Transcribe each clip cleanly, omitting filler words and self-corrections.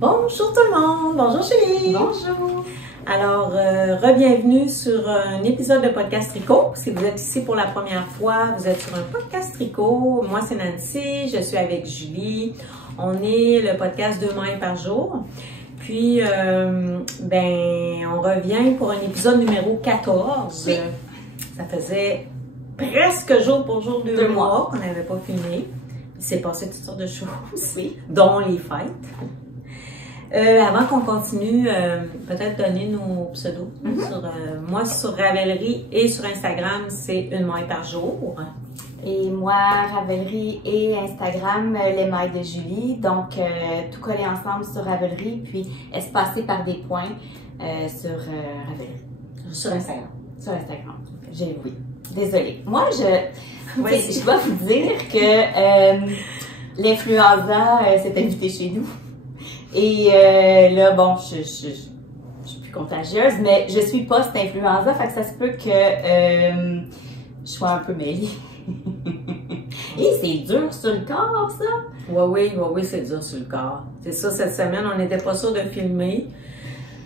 Bonjour tout le monde, bonjour Julie. Bonjour. Alors, re-bienvenue sur un épisode de Podcast Tricot. Si vous êtes ici pour la première fois, vous êtes sur un podcast tricot. Moi, c'est Nancy, je suis avec Julie. On est le podcast 2 mailles par jour. Puis, on revient pour un épisode numéro 14. Oui. Ça faisait presque jour pour jour 2 mois qu'on n'avait pas filmé. Il s'est passé toutes sortes de choses, Oui. dont les fêtes. Avant qu'on continue, peut-être donner nos pseudos. Moi, sur Ravelry et sur Instagram, c'est 1 maille par jour. Et moi, Ravelry et Instagram, les mailles de Julie. Donc, tout collé ensemble sur Ravelry, puis espacé par des points sur Ravelry. Sur Instagram. Sur Instagram. J'ai oui. Désolée. Moi, je dois vous dire que l'influenza s'est invité chez nous. Et là, bon, je suis plus contagieuse, mais je suis post-influenza, fait que ça se peut que je sois un peu mêlée. Et c'est dur sur le corps, ça? Oui, c'est dur sur le corps. C'est ça, cette semaine, on n'était pas sûr de filmer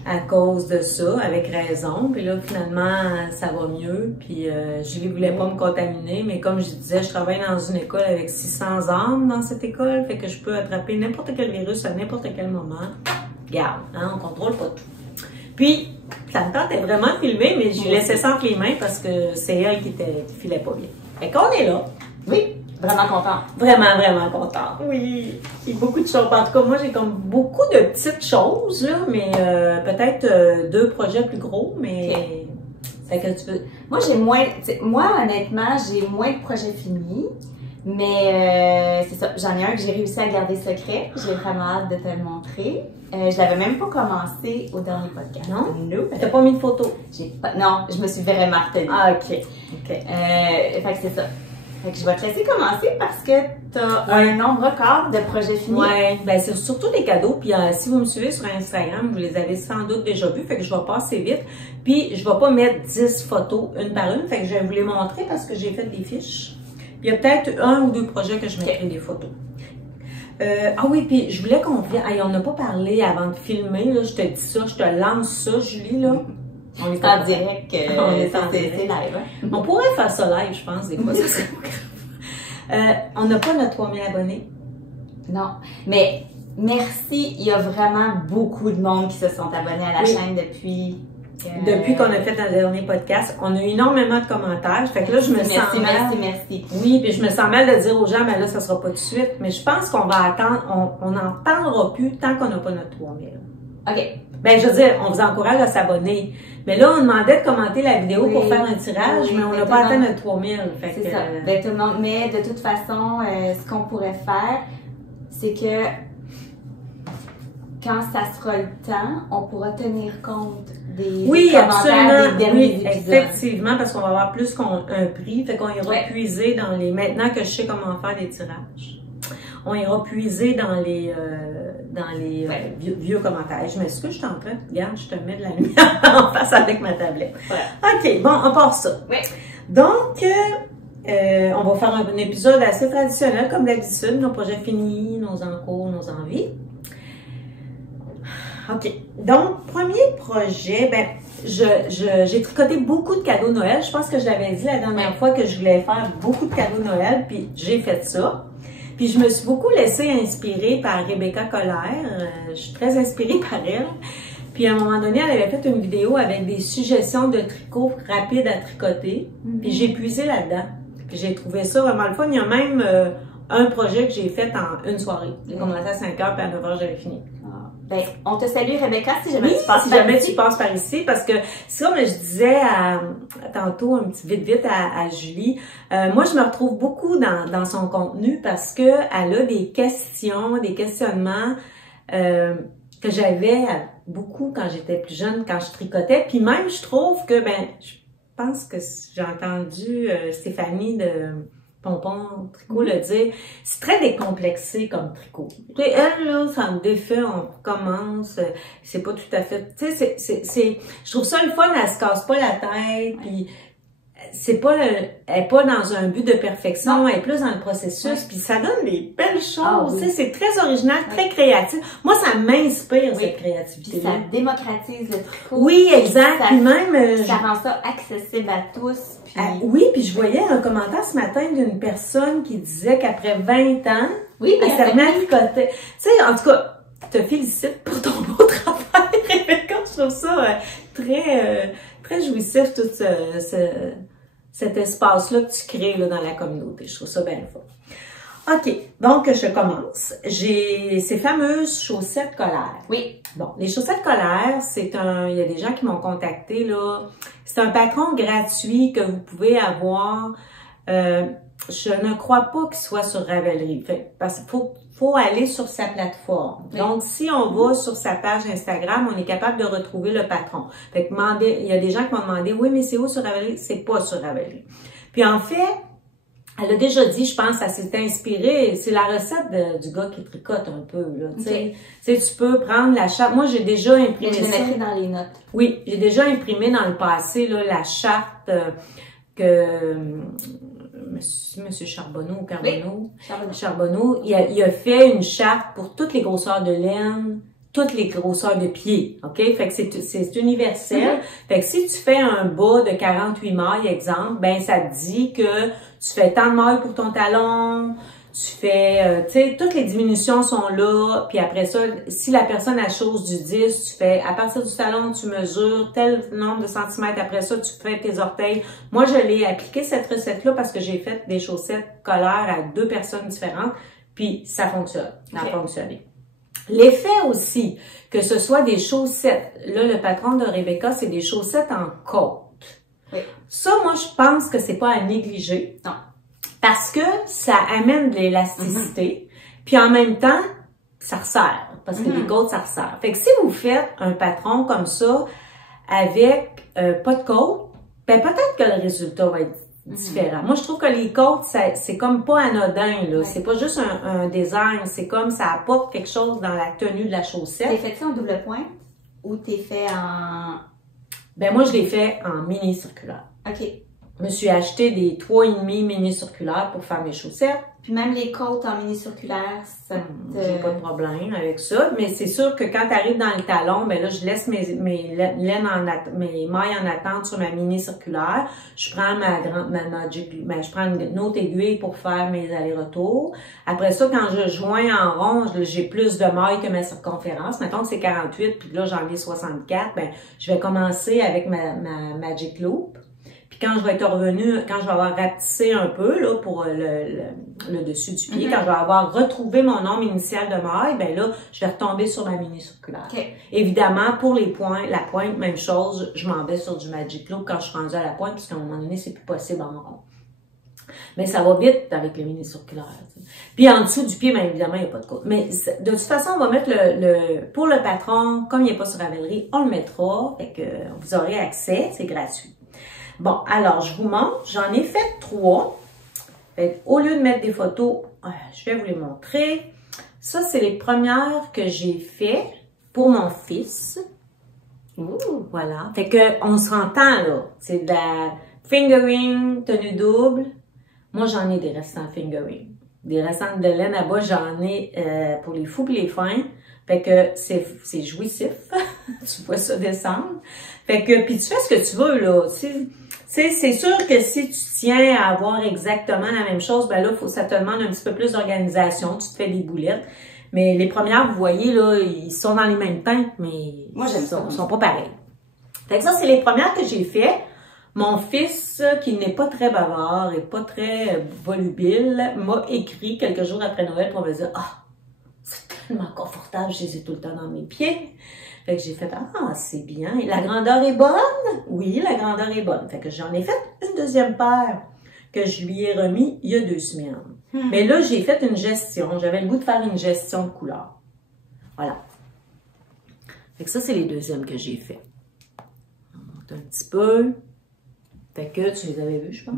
à cause de ça, avec raison. Puis là, finalement, ça va mieux. Puis Julie voulait pas me contaminer, mais comme je disais, je travaille dans une école avec 600 âmes dans cette école, fait que je peux attraper n'importe quel virus à n'importe quel moment. Regarde, hein, on contrôle pas tout. Puis, ça me tentait vraiment de filmer, mais je lui laissais sans les mains parce que c'est elle qui filait pas bien. Fait qu'on est là. Oui, vraiment contente. Vraiment contente. Oui, il y a beaucoup de choses. En tout cas, moi, j'ai comme beaucoup de petites choses, là, mais peut-être 2 projets plus gros, mais... Okay. Fait que tu veux... Moi, honnêtement, j'ai moins de projets finis, mais c'est ça. J'en ai un que j'ai réussi à garder secret. J'ai vraiment hâte de te le montrer. Je l'avais même pas commencé au dernier podcast. Non? T'as pas mis de photo? Non, je me suis vraiment retenue. Ah, ok. Fait que c'est ça. Fait que je vais te laisser commencer parce que tu as un nombre record de projets finis. Oui, ben c'est surtout des cadeaux. Puis si vous me suivez sur Instagram, vous les avez sans doute déjà vus. Fait que je vais passer vite. Puis je vais pas mettre 10 photos une par une. Fait que je vais vous les montrer parce que j'ai fait des fiches. Puis il y a peut-être 1 ou 2 projets que je mettrai des photos. Ah oui, puis je voulais qu'on vienne. On n'a pas parlé avant de filmer. Là, je te dis ça, je te lance ça, Julie, là. On est en direct. On est en direct. C'est live. Hein? On pourrait faire ça live, je pense, des fois. Ça serait pas grave. On n'a pas notre 3000 abonnés. Non. Mais merci, il y a vraiment beaucoup de monde qui se sont abonnés à la chaîne depuis... Depuis qu'on a fait un dernier podcast, on a eu énormément de commentaires. Fait que là, je me sens mal. Merci. Oui, puis je me sens mal de dire aux gens, mais là, ça sera pas tout de suite. Mais je pense qu'on va attendre, on n'en parlera plus tant qu'on n'a pas notre 3000. OK. Ben, je veux dire, on vous encourage à s'abonner. Mais là, on demandait de commenter la vidéo pour faire un tirage, mais on n'a pas atteint notre 3000. C'est ça. Ben, tout le monde. Mais de toute façon, ce qu'on pourrait faire, c'est que quand ça sera le temps, on pourra tenir compte des commentaires des derniers épisodes. Effectivement, parce qu'on va avoir plus qu'un prix. Fait qu'on ira puiser dans les... Maintenant que je sais comment faire des tirages, on ira puiser dans les vieux commentaires. Je m'excuse, je suis en train de... Regarde, je te mets de la lumière en face avec ma tablette. OK, bon, on part ça. Oui. Donc, on va faire un épisode assez traditionnel, comme d'habitude. Nos projets finis, nos encours, nos envies. OK. Donc, premier projet, j'ai tricoté beaucoup de cadeaux de Noël. Je pense que je l'avais dit la dernière fois que je voulais faire beaucoup de cadeaux de Noël, puis j'ai fait ça. Puis je me suis beaucoup laissée inspirer par Rebecca Colère. Je suis très inspirée par elle. Puis à un moment donné, elle avait fait une vidéo avec des suggestions de tricot rapides à tricoter. Puis j'ai puisé là-dedans. Puis j'ai trouvé ça vraiment le fun. Il y a même un projet que j'ai fait en une soirée. J'ai commencé à 5 heures, puis à 9 heures, j'avais fini. Ben, on te salue, Rebecca, si jamais tu passes par ici, parce que c'est comme je disais tantôt un petit vite à Julie, moi je me retrouve beaucoup dans son contenu parce que elle a des questions, des questionnements que j'avais beaucoup quand j'étais plus jeune, quand je tricotais, puis même je trouve que je pense que j'ai entendu Stéphanie de Pompon Tricot le dire, c'est très décomplexé comme tricot. Tu sais, elle, là, ça me défait, on recommence, c'est pas tout à fait, tu sais, je trouve ça le fun, elle se casse pas la tête, puis elle est pas dans un but de perfection, elle est plus dans le processus, puis ça donne des belles choses, tu sais, c'est très original, très créatif. Moi, ça m'inspire, cette créativité. Ça démocratise le tricot. Oui, exact, puis même... Ça rend ça accessible à tous. Puis... oui, puis je voyais un commentaire ce matin d'une personne qui disait qu'après 20 ans, elle s'est remise à tricoter. Tu sais, en tout cas, je te félicite pour ton beau travail, Rebecca. Je trouve ça très jouissif, tout cet espace-là que tu crées là, dans la communauté. Je trouve ça bien fun. OK, donc je commence. J'ai ces fameuses chaussettes colaires. Oui. Bon, les chaussettes colaires, il y a des gens qui m'ont contacté, là. C'est un patron gratuit que vous pouvez avoir. Je ne crois pas qu'il soit sur Ravelry. Parce qu'il faut aller sur sa plateforme. Oui. Donc, si on va sur sa page Instagram, on est capable de retrouver le patron. Fait que il y a des gens qui m'ont demandé, oui, mais c'est où sur Ravelry? C'est pas sur Ravelry. Puis en fait, elle a déjà dit, je pense, elle s'est inspirée. C'est la recette du gars qui tricote un peu, là. Tu sais, tu peux prendre la charte. Moi, j'ai déjà imprimé ça. Je le mettrai dans les notes. Oui, j'ai déjà imprimé dans le passé, là, la charte que Monsieur Charbonneau ou Carbonneau, Charbonneau, il a fait une charte pour toutes les grosseurs de laine, toutes les grosseurs de pieds, OK? Fait que c'est universel. Fait que si tu fais un bas de 48 mailles, exemple, ben ça te dit que tu fais tant de mailles pour ton talon, tu fais, tu sais, toutes les diminutions sont là, puis après ça, si la personne a chose du 10, tu fais, à partir du talon, tu mesures tel nombre de centimètres, après ça, tu fais tes orteils. Moi, je l'ai appliqué cette recette-là parce que j'ai fait des chaussettes colaires à 2 personnes différentes, puis ça fonctionne, ça a fonctionné. L'effet aussi, que ce soit des chaussettes, là, le patron de Rebecca, c'est des chaussettes en côte. Oui. Ça, moi, je pense que c'est pas à négliger. Non. Parce que ça amène de l'élasticité, puis en même temps, ça resserre, parce que les côtes, ça resserre. Fait que si vous faites un patron comme ça, avec pas de côte, ben peut-être que le résultat va être différent. Moi, je trouve que les côtes, c'est comme pas anodin, là. Ouais. C'est pas juste un design, c'est comme ça apporte quelque chose dans la tenue de la chaussette. T'es fait ça en double pointe ou t'es fait en... Ben moi, je l'ai fait en mini circulaire. OK. Je me suis acheté des 3,5 mini circulaires pour faire mes chaussettes. Puis même les côtes en mini circulaire, ça j'ai pas de problème avec ça. Mais c'est sûr que quand tu arrives dans le talon, ben là, je laisse mes mailles en attente sur ma mini circulaire. Je prends je prends une autre aiguille pour faire mes allers-retours. Après ça, quand je joins en rond, j'ai plus de mailles que ma circonférence. Mettons que c'est 48, puis là, j'en ai 64. Ben, je vais commencer avec ma Magic Loop. Puis quand je vais être revenue, quand je vais avoir rapetissé un peu là pour le dessus du pied, quand je vais avoir retrouvé mon nombre initial de mailles, ben là, je vais retomber sur ma mini circulaire. Évidemment, pour les points, la pointe, même chose, je m'en vais sur du Magic Loop quand je suis rendue à la pointe, puisqu'à un moment donné, c'est plus possible en rond. Mais ça va vite avec le mini circulaire. Puis en dessous du pied, bien évidemment, il n'y a pas de côte. Mais de toute façon, on va mettre pour le patron, comme il n'est pas sur Ravelry, on le mettra, fait que vous aurez accès, c'est gratuit. Bon, alors, je vous montre. J'en ai fait 3. Fait, au lieu de mettre des photos, je vais vous les montrer. Ça, c'est les premières que j'ai fait pour mon fils. Ouh, voilà. Fait que, on s'entend, là. C'est de la fingering, tenue double. Moi, j'en ai des restants fingering. Des restants de laine à bas, j'en ai pour les fous et les fins. Fait que c'est jouissif. Tu vois ça descendre. Fait que, puis tu fais ce que tu veux, là. C'est sûr que si tu tiens à avoir exactement la même chose, ben là, ça te demande un petit peu plus d'organisation. Tu te fais des boulettes. Mais les premières, vous voyez, là, ils sont dans les mêmes teintes, mais moi, j'aime ça. Ils sont pas pareils. Fait que ça, c'est les premières que j'ai fait. Mon fils, qui n'est pas très bavard et pas très volubile, m'a écrit quelques jours après Noël pour me dire « Ah, c'est tellement confortable, je les ai tout le temps dans mes pieds. » Fait que j'ai fait « Ah, c'est bien. Et la grandeur est bonne? » Oui, la grandeur est bonne. Fait que j'en ai fait une deuxième paire que je lui ai remis il y a 2 semaines. Mais là, j'ai fait une gestion. J'avais le goût de faire une gestion de couleurs. Voilà. Fait que ça, c'est les deuxièmes que j'ai fait. On monte un petit peu. Fait que tu les avais vus, je pense.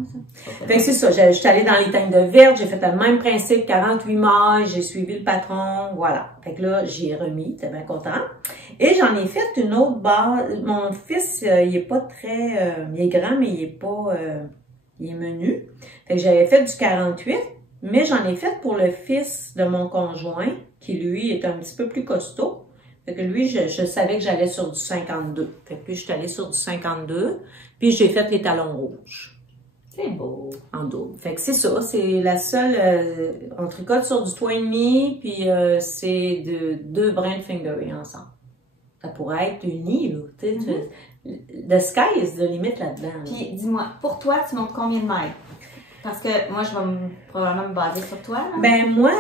Fait que c'est ça. Je suis allée dans les teintes de verte. J'ai fait le même principe, 48 mailles. J'ai suivi le patron. Voilà. Fait que là, j'y ai remis. J'étais bien content. Et j'en ai fait une autre base. Mon fils, il est pas très... il est grand, mais il est pas... Il est menu. Fait que j'avais fait du 48, mais j'en ai fait pour le fils de mon conjoint, qui lui est un petit peu plus costaud. Fait que lui, je savais que j'allais sur du 52. Fait que lui, je suis allée sur du 52, puis j'ai fait les talons rouges. C'est beau. En double. Fait que c'est ça, c'est la seule... on tricote sur du 3,5, puis c'est deux brins de fingering ensemble. Ça pourrait être uni, là. Tu sais, the sky is the limit là-dedans. Là. Puis dis-moi, pour toi, tu montes combien de mètres? Parce que moi, je vais probablement me baser sur toi. Là. Ben moi,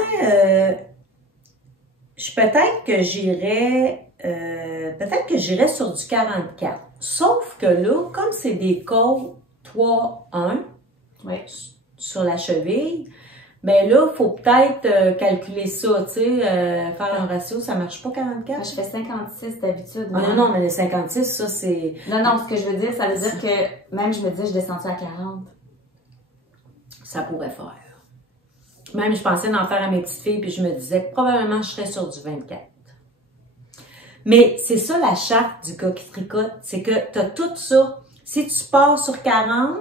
peut-être que j'irais sur du 44. Sauf que là, comme c'est des côtes 3-1 sur la cheville, ben là, il faut peut-être calculer ça, tu sais, faire un ratio, ça marche pas 44? Je fais 56 d'habitude. Ah, non, mais les 56, ça c'est... Non, ce que je veux dire, ça veut dire que même je me disais, je descendais à 40. Ça pourrait faire. Même je pensais d'en faire à mes petites filles, puis je me disais que probablement je serais sur du 24. Mais c'est ça la charte du gars qui tricote, c'est que tu as tout ça. Si tu pars sur 40,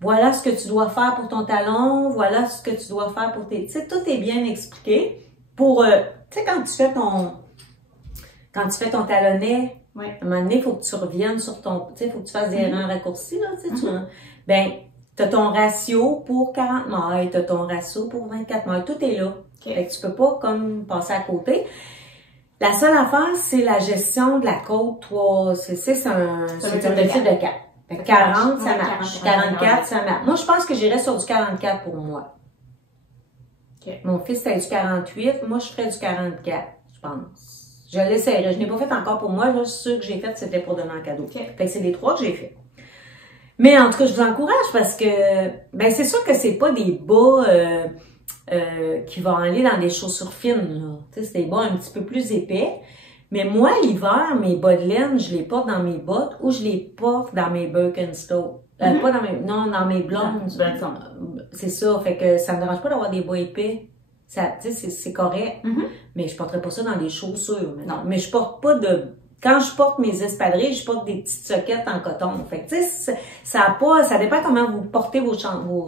voilà ce que tu dois faire pour ton talon, voilà ce que tu dois faire pour tes... Tu sais, tout est bien expliqué pour... tu sais, quand tu fais ton talonnet, à un moment donné, il faut que tu reviennes sur ton... Tu sais, il faut que tu fasses des rangs raccourcis, là, tu sais, ben, tu as ton ratio pour 40 mailles, tu as ton ratio pour 24 mailles, tout est là. Fait que tu peux pas, comme, passer à côté. La seule affaire, c'est la gestion de la côte 3. C'est un objectif de 4. Fait que 40, ça marche. 44, ça marche. Moi, je pense que j'irais sur du 44 pour moi. Mon fils fait du 48. Moi, je ferais du 44, je pense. Je l'essayerais. Je n'ai pas fait encore pour moi. Là, ce que j'ai fait, c'était pour donner en cadeau. Fait que c'est les 3 que j'ai fait. Mais en tout cas, je vous encourage parce que, ben, c'est sûr que c'est pas des bas qui vont aller dans des chaussures fines. Tu sais, c'est des bas un petit peu plus épais. Mais moi, l'hiver, mes bas de laine, je les porte dans mes bottes ou je les porte dans mes Birkenstock. Pas dans mes, non, dans mes blondes. C'est ça. Fait que ça me dérange pas d'avoir des bas épais. Ça, tu sais, c'est correct. Mais je porterais pas ça dans les chaussures. Non. Mais je porte pas de... Quand je porte mes espadrilles, je porte des petites soquettes en coton. Fait que, tu sais, ça dépend comment vous portez vos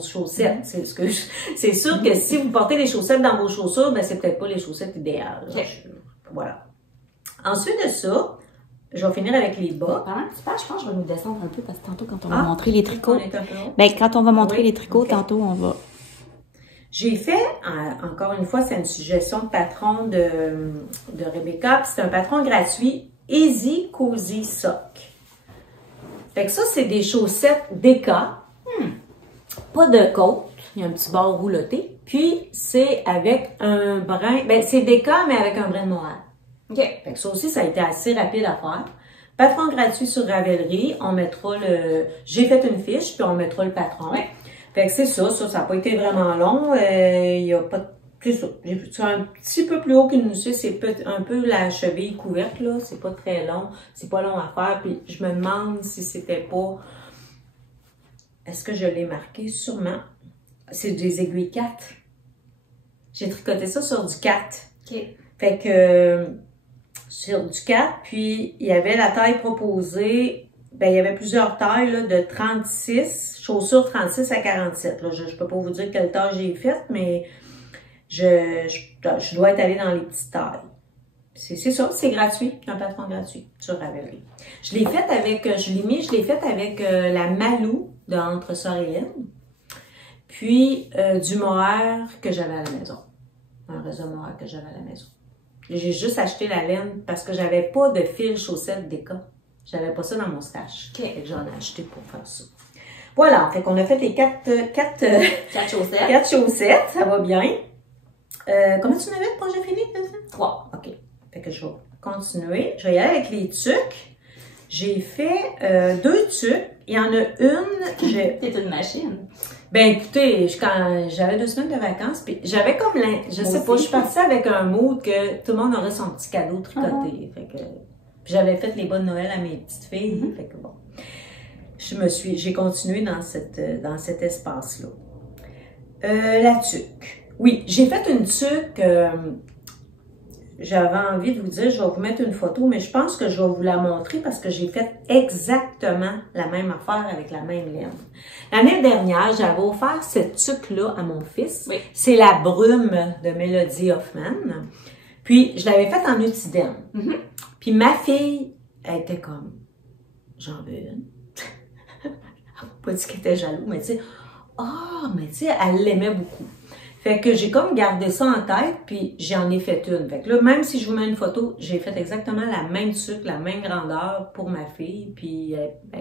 chaussettes. C'est sûr que si vous portez les chaussettes dans vos chaussures, ben, c'est peut-être pas les chaussettes idéales. Voilà. Ensuite de ça, je vais finir avec les bas. Pendant que tu parles, je pense que je vais nous descendre un peu parce que tantôt, quand on va montrer les tricots. Ben, quand on va montrer les tricots, tantôt, on va... J'ai fait, encore une fois, c'est une suggestion de patron de Rebecca, puis c'est un patron gratuit, Easy Cozy Sock. Fait que ça, c'est des chaussettes Deka. Pas de côte. Il y a un petit bord rouloté. Puis, c'est avec un brin, ben, c'est Deka, mais avec un brin de moelle. Fait que ça aussi, ça a été assez rapide à faire. Patron gratuit sur Ravelry. On mettra j'ai fait une fiche, puis on mettra le patron. Fait que c'est ça n'a pas été vraiment long. Il y a pas de... C'est ça. C'est un petit peu plus haut qu'une suisse. C'est un peu la cheville couverte, là. C'est pas très long. C'est pas long à faire. Puis je me demande si c'était pas... Est-ce que je l'ai marqué? Sûrement. C'est des aiguilles 4. J'ai tricoté ça sur du 4. Fait que... sur du 4, puis il y avait la taille proposée... Ben, il y avait plusieurs tailles, là, de 36, chaussures 36 à 47. Là. Je peux pas vous dire quelle taille j'ai faite, mais je dois être allée dans les petites tailles. C'est ça, c'est gratuit, un patron gratuit sur Ravelry. Je l'ai faite avec, je l'ai faite avec la Malou de Entre Sœurs Hélène, puis du mohair que j'avais à la maison. Un réseau mohair que j'avais à la maison. J'ai juste acheté la laine parce que j'avais pas de fil chaussettes Deka. J'avais pas ça dans mon stash. Fait que j'en ai acheté pour faire ça. Voilà, fait qu'on a fait les 4 chaussettes. 4 chaussettes, ça va bien. Combien tu m'avais quand j'ai fini? 3. OK. Fait que je vais continuer. Je vais y aller avec les tuques. J'ai fait 2 tuques. Il y en a une... T'es une machine. Ben écoutez, quand j'avais 2 semaines de vacances, puis j'avais comme je sais pas, je suis partie avec un mood que tout le monde aurait son petit cadeau tricoté. Fait que... Puis j'avais fait les bas de Noël à mes petites filles. Fait que bon. J'ai continué dans cet espace-là. La tuque. Oui, j'ai fait une tuque j'avais envie de vous dire, je vais vous mettre une photo, mais je pense que je vais vous la montrer parce que j'ai fait exactement la même affaire avec la même laine. L'année dernière, j'avais offert cette tuque-là à mon fils. Oui. C'est la brume de Melody Hoffman. Puis, je l'avais faite en utidène. Puis, ma fille, elle était comme, j'en veux une. Elle m'a pas dit qu'elle était jaloux, mais tu sais, mais tu sais, elle l'aimait beaucoup. Fait que j'ai comme gardé ça en tête, puis j'en ai fait une. Fait que là, même si je vous mets une photo, j'ai fait exactement la même tuque, la même grandeur pour ma fille. Puis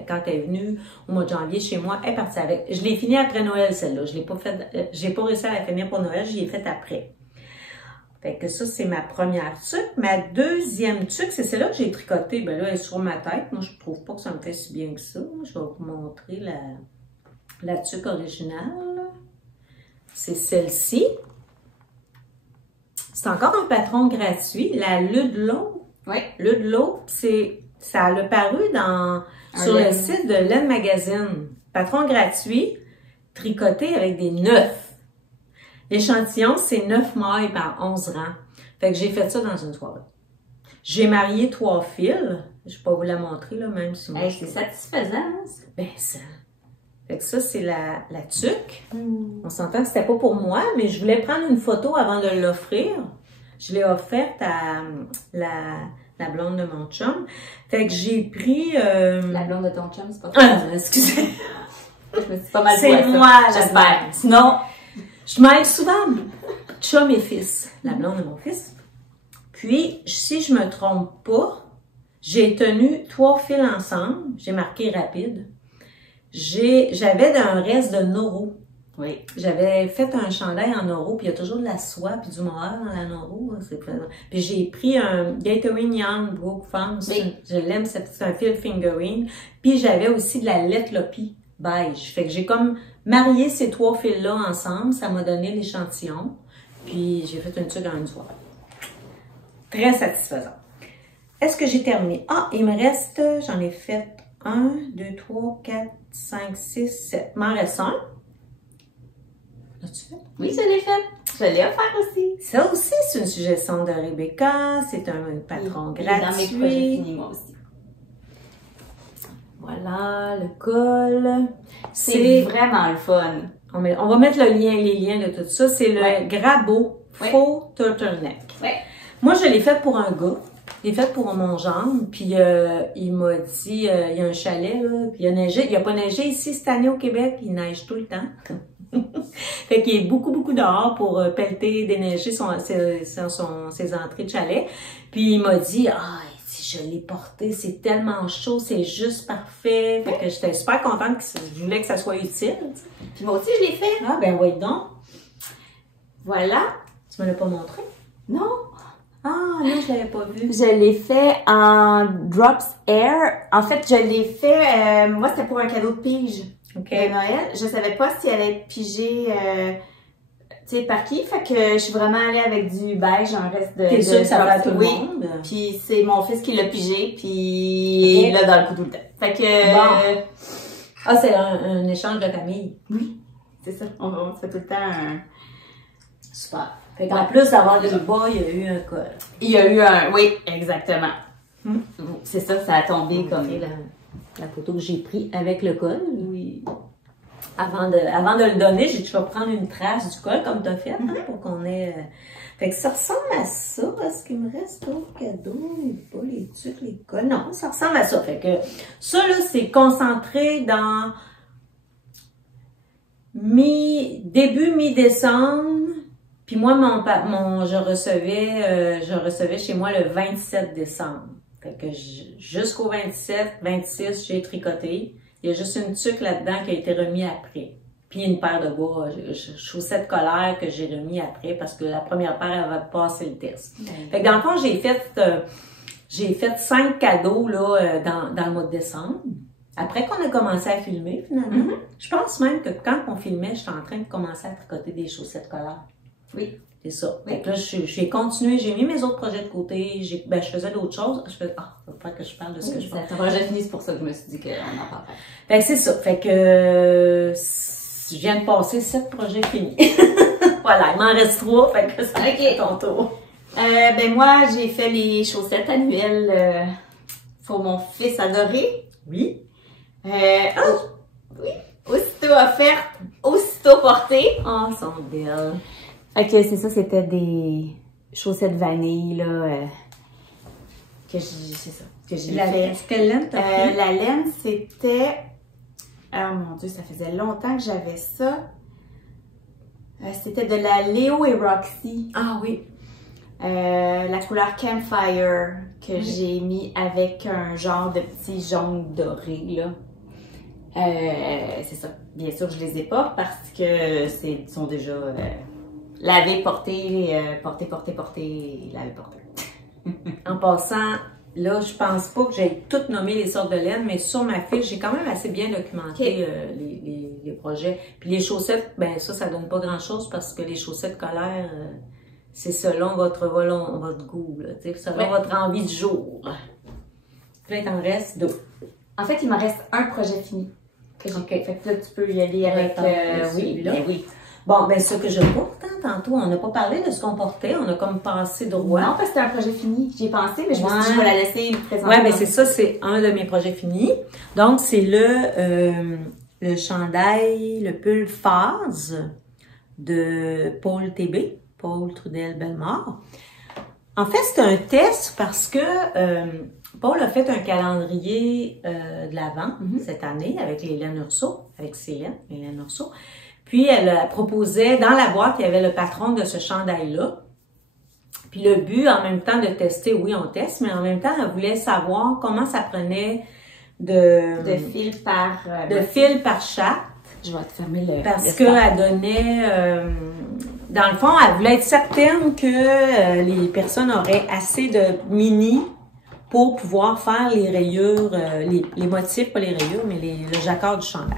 quand elle est venue au mois de janvier chez moi, elle est partie avec. Je l'ai fini après Noël, celle-là. Je l'ai pas fait, j'ai pas réussi à la finir pour Noël, je l'ai faite après. Fait que ça, c'est ma première tuque. Ma deuxième tuque, c'est celle-là que j'ai tricotée. Ben là, elle est sur ma tête. Moi, je trouve pas que ça me fait si bien que ça. Je vais vous montrer la tuque originale. C'est celle-ci. C'est encore un patron gratuit, la Ludlow. Oui. Ludlow, ça a paru sur le site de Laine Magazine. Patron gratuit, tricoté avec des 9. L'échantillon, c'est 9 mailles par 11 rangs. Fait que j'ai fait ça dans une soirée. J'ai marié 3 fils. Je vais pas vous la montrer, là, même si moi. C'est satisfaisant, hein? Ben, ça. Fait que ça, c'est la tuque. On s'entend que c'était pas pour moi, mais je voulais prendre une photo avant de l'offrir. Je l'ai offerte à la blonde de mon chum. Fait que j'ai pris... La blonde de ton chum, c'est pas toi. Excusez. Je me suis pas mal C'est moi, j'espère. Sinon, je m'aide souvent chum et fils, la blonde de mon fils. Puis, si je me trompe pas, j'ai tenu 3 fils ensemble. J'ai marqué rapide. J'avais un reste de Noro. Oui. J'avais fait un chandail en Noro, puis il y a toujours de la soie puis du mohair dans la Noro. Puis j'ai pris un Gathering Young Brook Farms. Oui. Je l'aime, c'est un fil fingering. Puis j'avais aussi de la Let Lopi beige. Fait que j'ai comme marié ces 3 fils-là ensemble. Ça m'a donné l'échantillon. Puis j'ai fait une tuque en une soirée. Très satisfaisant. Est-ce que j'ai terminé? Il me reste, j'en ai fait 1, 2, 3, 4, 5, 6, 7. M'en reste un. L'as-tu fait? Oui, je l'ai fait. Je l'ai offert aussi. Ça aussi, c'est une suggestion de Rebecca. C'est un patron gratuit. Dans mes projets finis, moi aussi. Voilà, le col. C'est vraiment le fun. On va mettre les liens de tout ça. C'est le Grabo faux turtleneck. Ouais. Moi, je l'ai fait pour un gars. Je l'ai fait pour mon gendre, puis il m'a dit, il y a un chalet, là, puis il a neigé. Il a pas neigé ici cette année au Québec, il neige tout le temps. Fait qu'il est beaucoup dehors pour pelleter, déneiger ses entrées de chalet. Puis il m'a dit, si je l'ai porté, c'est tellement chaud, c'est juste parfait. Fait que j'étais super contente que je voulais que ça soit utile. T'sais. Puis moi aussi, je l'ai fait. Ah, ben oui donc. Voilà. Tu me l'as pas montré? Non. Non, je l'avais pas vu. Je l'ai fait en Drops Air. En fait, je l'ai fait, moi, c'était pour un cadeau de pige de Noël. Je savais pas si elle allait être pigée, tu sais, par qui. Fait que je suis vraiment allée avec du beige, un reste de... T'es sûre que ça va à tout le monde? Puis c'est mon fils qui l'a pigé, puis il l'a dans le cou tout le temps. Fait que... Bon. C'est un échange de famille. Oui, c'est ça. On se fait tout le temps un... Super. Fait qu'en plus d'avoir le bas, il y a eu un col. Il y a eu un... Oui, exactement. C'est ça, ça a tombé comme... La photo que j'ai prise avec le col. Oui. Avant de le donner, j'ai dit, je vais prendre une trace du col comme tu as fait, pour qu'on ait... Fait que ça ressemble à ça. Est-ce qu'il me reste d'autres cadeaux? Pas les trucs, les cols. Non, ça ressemble à ça. Fait que ça, là, c'est concentré dans début mi-décembre. Puis moi, je recevais chez moi le 27 décembre. Fait que jusqu'au 27, 26, j'ai tricoté. Il y a juste une tuque là-dedans qui a été remise après. Puis une paire de bas, chaussettes colère que j'ai remis après parce que la première paire, elle va passer le test. Fait que dans le fond, j'ai fait 5 cadeaux, là, dans le mois de décembre. Après qu'on a commencé à filmer, finalement. Je pense même que quand on filmait, j'étais en train de commencer à tricoter des chaussettes colère. Oui. C'est ça. Fait que là, j'ai continué, j'ai mis mes autres projets de côté, je faisais d'autres choses. Je faisais, faut pas que je parle de ce que je fais. C'est un projet fini, c'est pour ça que je me suis dit qu'on en parlait. Fait que c'est ça. Fait que, je viens de passer 7 projets finis. Voilà, il m'en reste 3, fait que c'est ton tour. Ben moi, j'ai fait les chaussettes annuelles pour mon fils adoré. Oui. Oui, aussitôt offerte, aussitôt portée. Oh, elles sont belles. Ok, c'est ça, c'était des chaussettes vanille, là, que j'ai fait. Quelle laine t'as pris? La laine, c'était... Oh mon Dieu, ça faisait longtemps que j'avais ça. C'était de la Léo et Roxy. Ah oui. La couleur Campfire que j'ai mis avec un genre de petit jaune doré, là. C'est ça. Bien sûr, je les ai pas parce que sont déjà lavés, portés, lavé, porté. En passant, là, je pense pas que j'ai toutes nommé les sortes de laine, mais sur ma fiche, j'ai quand même assez bien documenté les projets. Puis les chaussettes, ben ça donne pas grand-chose parce que les chaussettes colères, c'est selon votre goût, là, selon votre envie du jour. Puis là, il t'en reste 2. En fait, il m'en reste un projet fini. OK. Fait que là, tu peux y aller avec... oui. Bon, ben ce que je porte, tantôt, on n'a pas parlé de ce qu'on portait, on a comme passé droit. Non, parce que c'était un projet fini. J'y ai pensé, mais je me suis dit, je vais la laisser présenter. Ouais, ben c'est ça, c'est un de mes projets finis. Donc, c'est le chandail, le pull phase de Paul TB, Paul Trudel-Bellemare. En fait, c'est un test parce que Paul a fait un calendrier de l'Avent cette année avec les laines Urso, avec ses laines, les laines Urso. Puis, elle proposait, dans la boîte, il y avait le patron de ce chandail-là. Puis, le but, en même temps de tester, oui, on teste, mais en même temps, elle voulait savoir comment ça prenait de fil par chatte. Je vais te fermer le... Parce qu'elle donnait... dans le fond, elle voulait être certaine que les personnes auraient assez de mini pour pouvoir faire les rayures, les motifs, pas les rayures, mais le jacquard du chandail.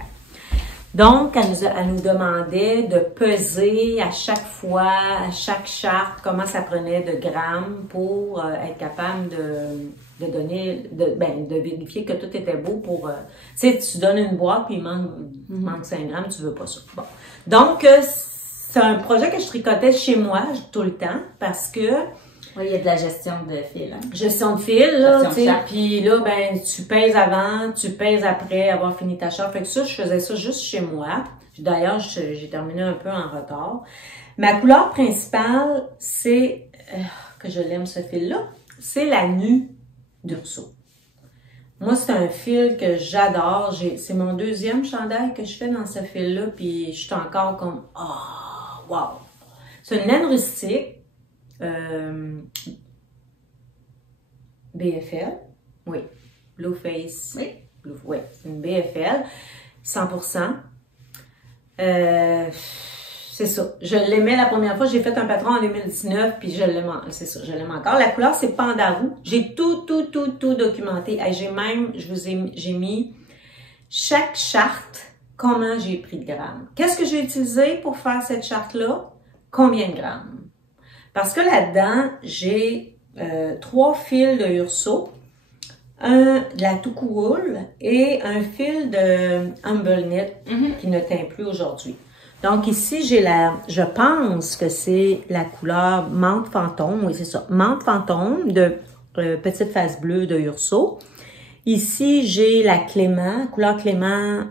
Donc, elle nous demandait de peser à chaque fois, à chaque charte, comment ça prenait de grammes pour être capable de vérifier que tout était beau pour... tu sais, tu donnes une boîte puis il manque 5 grammes, tu veux pas ça. Bon. Donc, c'est un projet que je tricotais chez moi tout le temps parce que... Oui, il y a de la gestion de fil. Hein? Gestion de fil, là, tu sais. Puis là, ben, tu pèses avant, tu pèses après avoir fini ta charte. Fait que ça, je faisais ça juste chez moi. D'ailleurs, j'ai terminé un peu en retard. Ma couleur principale, c'est, que je l'aime ce fil-là, c'est la nue d'Urso. Moi, c'est un fil que j'adore. C'est mon 2e chandail que je fais dans ce fil-là. Puis je suis encore comme, wow! C'est une laine rustique. BFL, oui, Blueface, oui, c'est une BFL, 100%. C'est ça, je l'aimais la première fois, j'ai fait un patron en 2019, puis je l'aime, c'est ça, je l'aime encore. La couleur, c'est Pandarou. J'ai tout documenté. J'ai mis chaque charte, comment j'ai pris de grammes. Qu'est-ce que j'ai utilisé pour faire cette charte-là? Combien de grammes? Parce que là-dedans, j'ai 3 fils de Urso, de la Tuku Wool et un fil de Humble Knit qui ne teint plus aujourd'hui. Donc ici, je pense que c'est la couleur menthe fantôme, oui c'est ça, menthe fantôme de petite face bleue de Urso. Ici, j'ai la Clément, couleur Clément,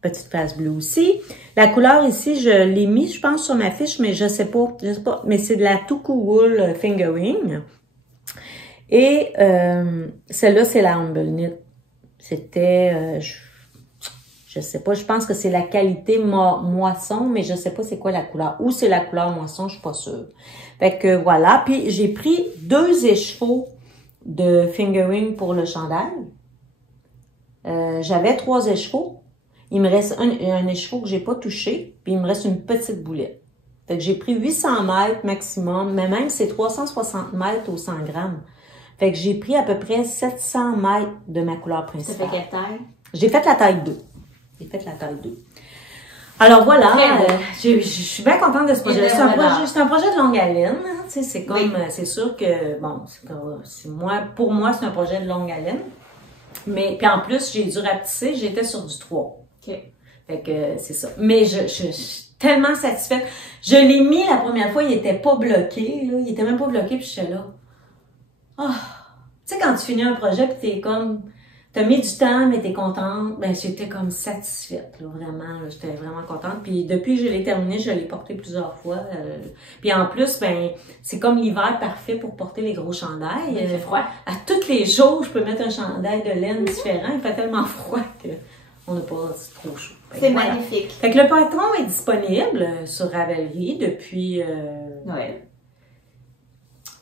petite face bleue aussi. La couleur ici, je l'ai mis, je pense, sur ma fiche, mais je sais pas, mais c'est de la Tuku Wool Fingering. Et celle-là, c'est la Humble Knit. C'était, je sais pas, je pense que c'est la qualité moisson, mais je sais pas c'est quoi la couleur. Ou c'est la couleur moisson, je suis pas sûre. Fait que voilà, puis j'ai pris 2 écheveaux de fingering pour le chandail. J'avais 3 écheveaux. Il me reste un écheveau que j'ai pas touché, puis il me reste une petite boulette. Fait que j'ai pris 800 mètres maximum, mais même c'est 360 mètres au 100 grammes. Fait que j'ai pris à peu près 700 mètres de ma couleur principale. Ça fait quelle taille? J'ai fait la taille 2. Alors voilà, je suis bien contente de ce projet. C'est un projet de longue haleine. Hein, tu sais, c'est comme, c'est sûr que, bon, pour moi, c'est un projet de longue haleine. Mais, puis en plus, j'ai dû rapetisser, j'étais sur du 3. OK. Fait que, c'est ça. Mais je suis tellement satisfaite. Je l'ai mis la première fois, il était pas bloqué, là. Il était même pas bloqué, puis j'étais là. Ah! Tu sais, quand tu finis un projet, puis t'es comme... T'as mis du temps, mais t'es contente. Ben, j'étais comme satisfaite, là, vraiment. J'étais vraiment contente. Puis depuis que je l'ai terminé, je l'ai porté plusieurs fois. Puis en plus, ben, c'est comme l'hiver parfait pour porter les gros chandails. Il fait froid. À tous les jours, je peux mettre un chandail de laine différent. Il fait tellement froid que on n'a pas trop chaud. C'est magnifique. Fait que le patron est disponible sur Ravelry depuis... Noël.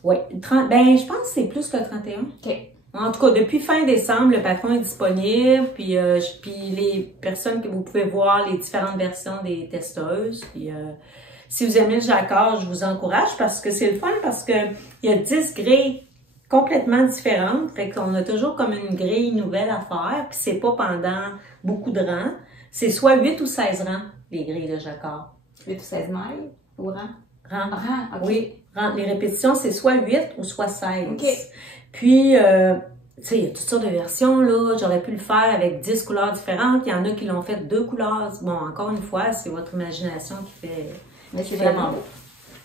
Oui, ben, je pense que c'est plus que le 31. OK. En tout cas, depuis fin décembre, le patron est disponible, puis les personnes que vous pouvez voir les différentes versions des testeuses. Puis si vous aimez le jacquard, je vous encourage parce que c'est le fun parce que il y a 10 grilles complètement différentes. Fait qu'on a toujours comme une grille nouvelle à faire, puis c'est pas pendant beaucoup de rangs. C'est soit 8 ou 16 rangs, les grilles de jacquard. 8 ou 16 mailles ou rangs? Rangs. Rangs, OK. Oui, rangs. Les répétitions, c'est soit 8 ou soit 16. OK. Puis, tu sais, il y a toutes sortes de versions, là. J'aurais pu le faire avec 10 couleurs différentes. Il y en a qui l'ont fait 2 couleurs. Bon, encore une fois, c'est votre imagination qui fait... Mais c'est vraiment beau.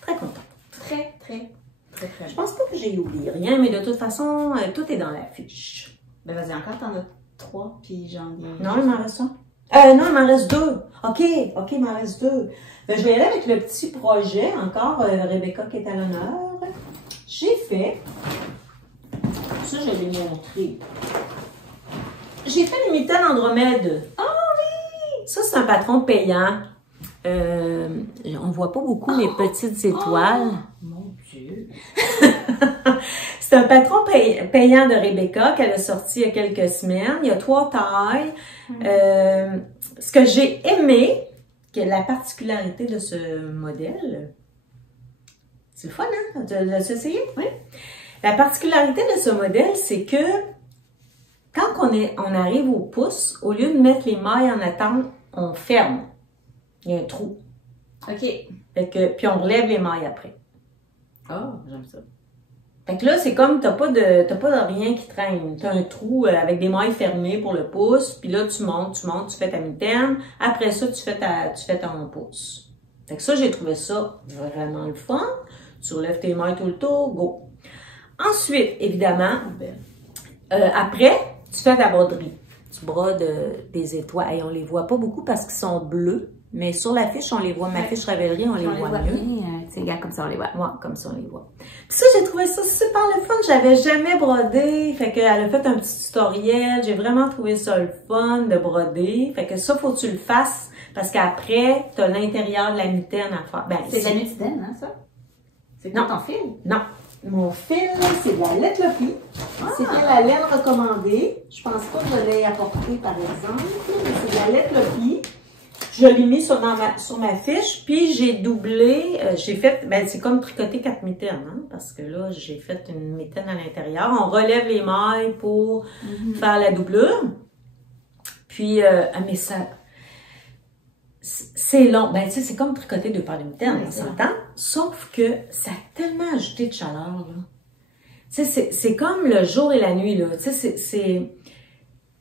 Très contente. Très, très, très, très Je beau. pense pas que j'ai oublié rien, mais de toute façon, tout est dans la fiche. Ben vas-y, encore, t'en as 3, puis j'en ai... Non, il m'en reste un. Non, il m'en reste 2. OK, il m'en reste 2. Ben, je vais y aller avec le petit projet, encore, Rebecca qui est à l'honneur. J'ai fait... Ça, je l'ai montré. J'ai fait les mitaines Andromède. Ah oui! Ça, c'est un patron payant. On voit pas beaucoup les petites étoiles. Mon Dieu! C'est un patron payant de Rebecca qu'elle a sorti il y a quelques semaines. Il y a 3 tailles. Ce que j'ai aimé, que la particularité de ce modèle, c'est le fun, hein, de l'essayer? Oui. La particularité de ce modèle, c'est que quand on arrive au pouce, au lieu de mettre les mailles en attente, on ferme. Il y a un trou. OK. Fait que, puis on relève les mailles après. Oh, j'aime ça. Fait que là, c'est comme, t'as pas de rien qui traîne. T'as un trou avec des mailles fermées pour le pouce, puis là, tu montes, tu fais ta mitaine. Après ça, tu fais ton pouce. Fait que ça, j'ai trouvé ça vraiment le fun. Tu relèves tes mailles tout le tour, go. Ensuite, évidemment, après, tu fais ta broderie. Tu brodes des étoiles. Et on les voit pas beaucoup parce qu'ils sont bleus, mais sur la fiche, on les voit. Ma fiche Ravelry, on les voit mieux. Tiens, regarde, comme ça, on les voit. Ouais, comme ça, on les voit. Puis ça, j'ai trouvé ça super le fun. J'avais jamais brodé. Fait qu'elle a fait un petit tutoriel. J'ai vraiment trouvé ça le fun de broder. Fait que ça, faut que tu le fasses parce qu'après, tu as l'intérieur de la mitaine à faire. Ben, c'est de la nutidène, hein, ça? C'est quoi ton fil? Non. Mon fil, c'est de la laine Lopi. C'était la laine recommandée. Je pense pas que je l'ai apportée, par exemple. Mais c'est de la laine Lopi. Je l'ai mis sur ma fiche. Puis j'ai doublé. J'ai fait, ben c'est comme tricoter 4 mitaines. Hein, parce que là, j'ai fait une mitaine à l'intérieur. On relève les mailles pour faire la doublure. Puis, mais ça... C'est long. Ben, tu sais, c'est comme tricoter 2 paires de mitaines, on s'entend. Sauf que ça a tellement ajouté de chaleur, là. Tu sais, c'est comme le jour et la nuit, là. Tu sais,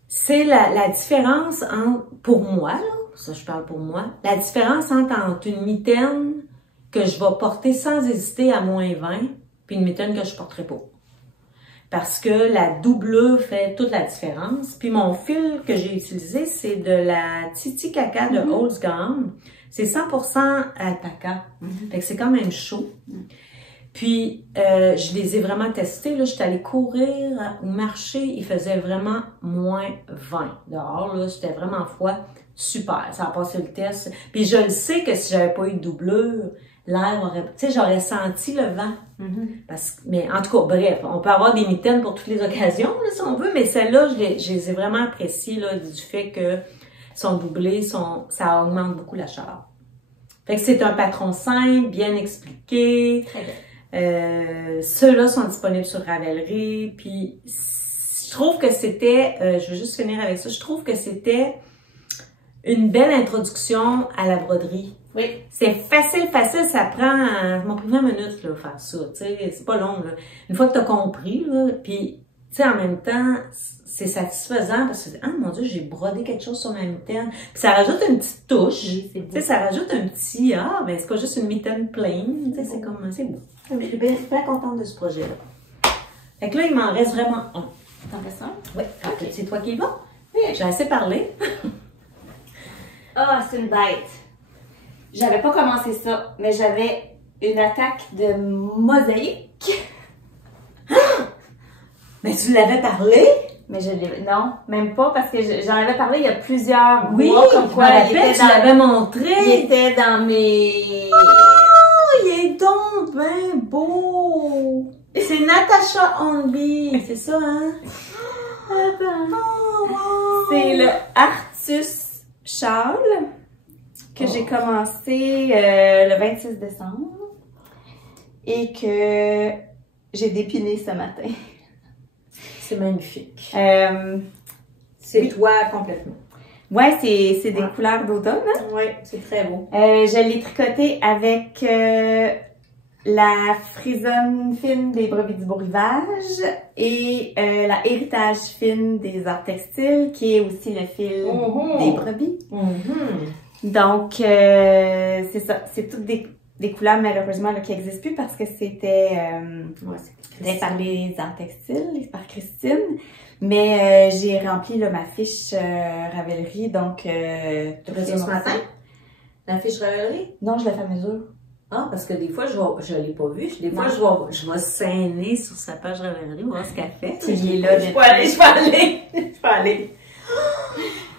c'est la différence entre, pour moi, là, ça je parle pour moi, la différence entre une mitaine que je vais porter sans hésiter à -20, puis une mitaine que je porterai pas. Parce que la doublure fait toute la différence. Puis mon fil que j'ai utilisé, c'est de la Titicaca de Haute Gamme. C'est 100% alpaca. Fait que c'est quand même chaud. Puis, je les ai vraiment testés. Là, j'étais allée courir ou marcher. Il faisait vraiment -20 dehors. Là, c'était vraiment froid. Super. Ça a passé le test. Puis, je le sais que si j'avais pas eu de doublure, l'air aurait... Tu sais, j'aurais senti le vent. Mais en tout cas, bref, on peut avoir des mitaines pour toutes les occasions, là, si on veut, mais celles-là, je les ai vraiment appréciées là, du fait que sont doublées, ça augmente beaucoup la chaleur. Fait que c'est un patron simple, bien expliqué. Très bien. Ceux-là sont disponibles sur Ravelry. Puis, je trouve que c'était, je vais juste finir avec ça, je trouve que c'était une belle introduction à la broderie. Oui. C'est facile, ça prend, ça m'a pris 20 minutes, là, faire ça, tu sais, c'est pas long, là. Une fois que t'as compris, là, puis, tu sais, en même temps, c'est satisfaisant parce que, ah mon Dieu, j'ai brodé quelque chose sur ma mitaine. Puis ça rajoute une petite touche. Oui, Tu sais, ça rajoute un petit, ben c'est pas juste une mitaine plaine. Tu sais, c'est comme, c'est beau. Je suis bien contente de ce projet-là. Fait que là, il m'en reste vraiment un. T'en restes un? Oui. Ok. C'est toi qui y vas? Oui. J'ai assez parlé. Ah, c'est une bête. J'avais pas commencé ça, mais j'avais une attaque de mosaïque. Mais tu l'avais parlé? Mais je l'ai... Non, même pas, parce que j'en avais parlé il y a plusieurs Oui, mois, comme quoi je me rappelle, tu l'avais montré. il était dans mes... Oh, il est donc bien beau. C'est Natasha Hornby, c'est ça, hein? Attends. Oh, wow. C'est le Artus Charles que j'ai commencé le 26 décembre et que j'ai dépiné ce matin. C'est magnifique. C'est oui. toi complètement. Ouais, c'est des couleurs d'automne. Hein? Oui, c'est très beau. Je l'ai tricoté avec la frisonne fine des brebis du beau rivage et la héritage fine des arts textiles qui est aussi le fil des brebis. Donc, c'est ça. C'est toutes des couleurs malheureusement là, qui n'existent plus parce que c'était fait par les arts textiles, par Christine. Mais j'ai rempli là, ma fiche Ravelry, donc... Tu as fait ça ce matin? La fiche Ravelry? Non, je l'ai fait à mesure. Ah, parce que des fois, je l'ai pas vu. Des fois, je vais scéner sur sa page Ravelry, voir ce qu'elle fait. Il est là. Je peux aller.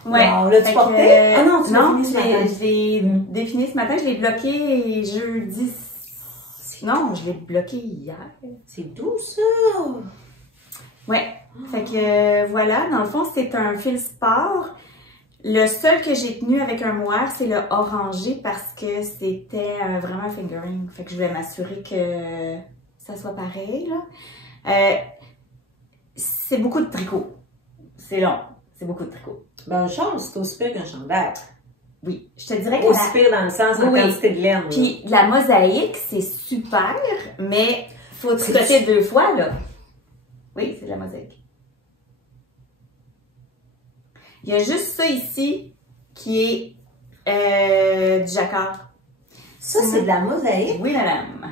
Ouais. Bon, l'as-tu porté? Ah non, tu l'as fini ce matin. Je l'ai défini ce matin, je l'ai bloqué jeudi. Non, je l'ai bloqué hier. C'est doux, ça! Ouais. Fait que voilà, dans le fond, c'est un fil sport. Le seul que j'ai tenu avec un mohair, c'est le orangé parce que c'était vraiment un fingering. Fait que je voulais m'assurer que ça soit pareil, là. C'est beaucoup de tricot. C'est long. C'est beaucoup de tricot. Ben, un châle, c'est aussi pire qu'un chandail. Oui. Je te dirais que aussi pire dans le sens en quantité de laine. Puis la mosaïque, c'est super, mais faut tricoter 2 fois, là. Oui, c'est de la mosaïque. Il y a juste ça ici qui est du jacquard. Ça, c'est de la mosaïque? Oui, madame.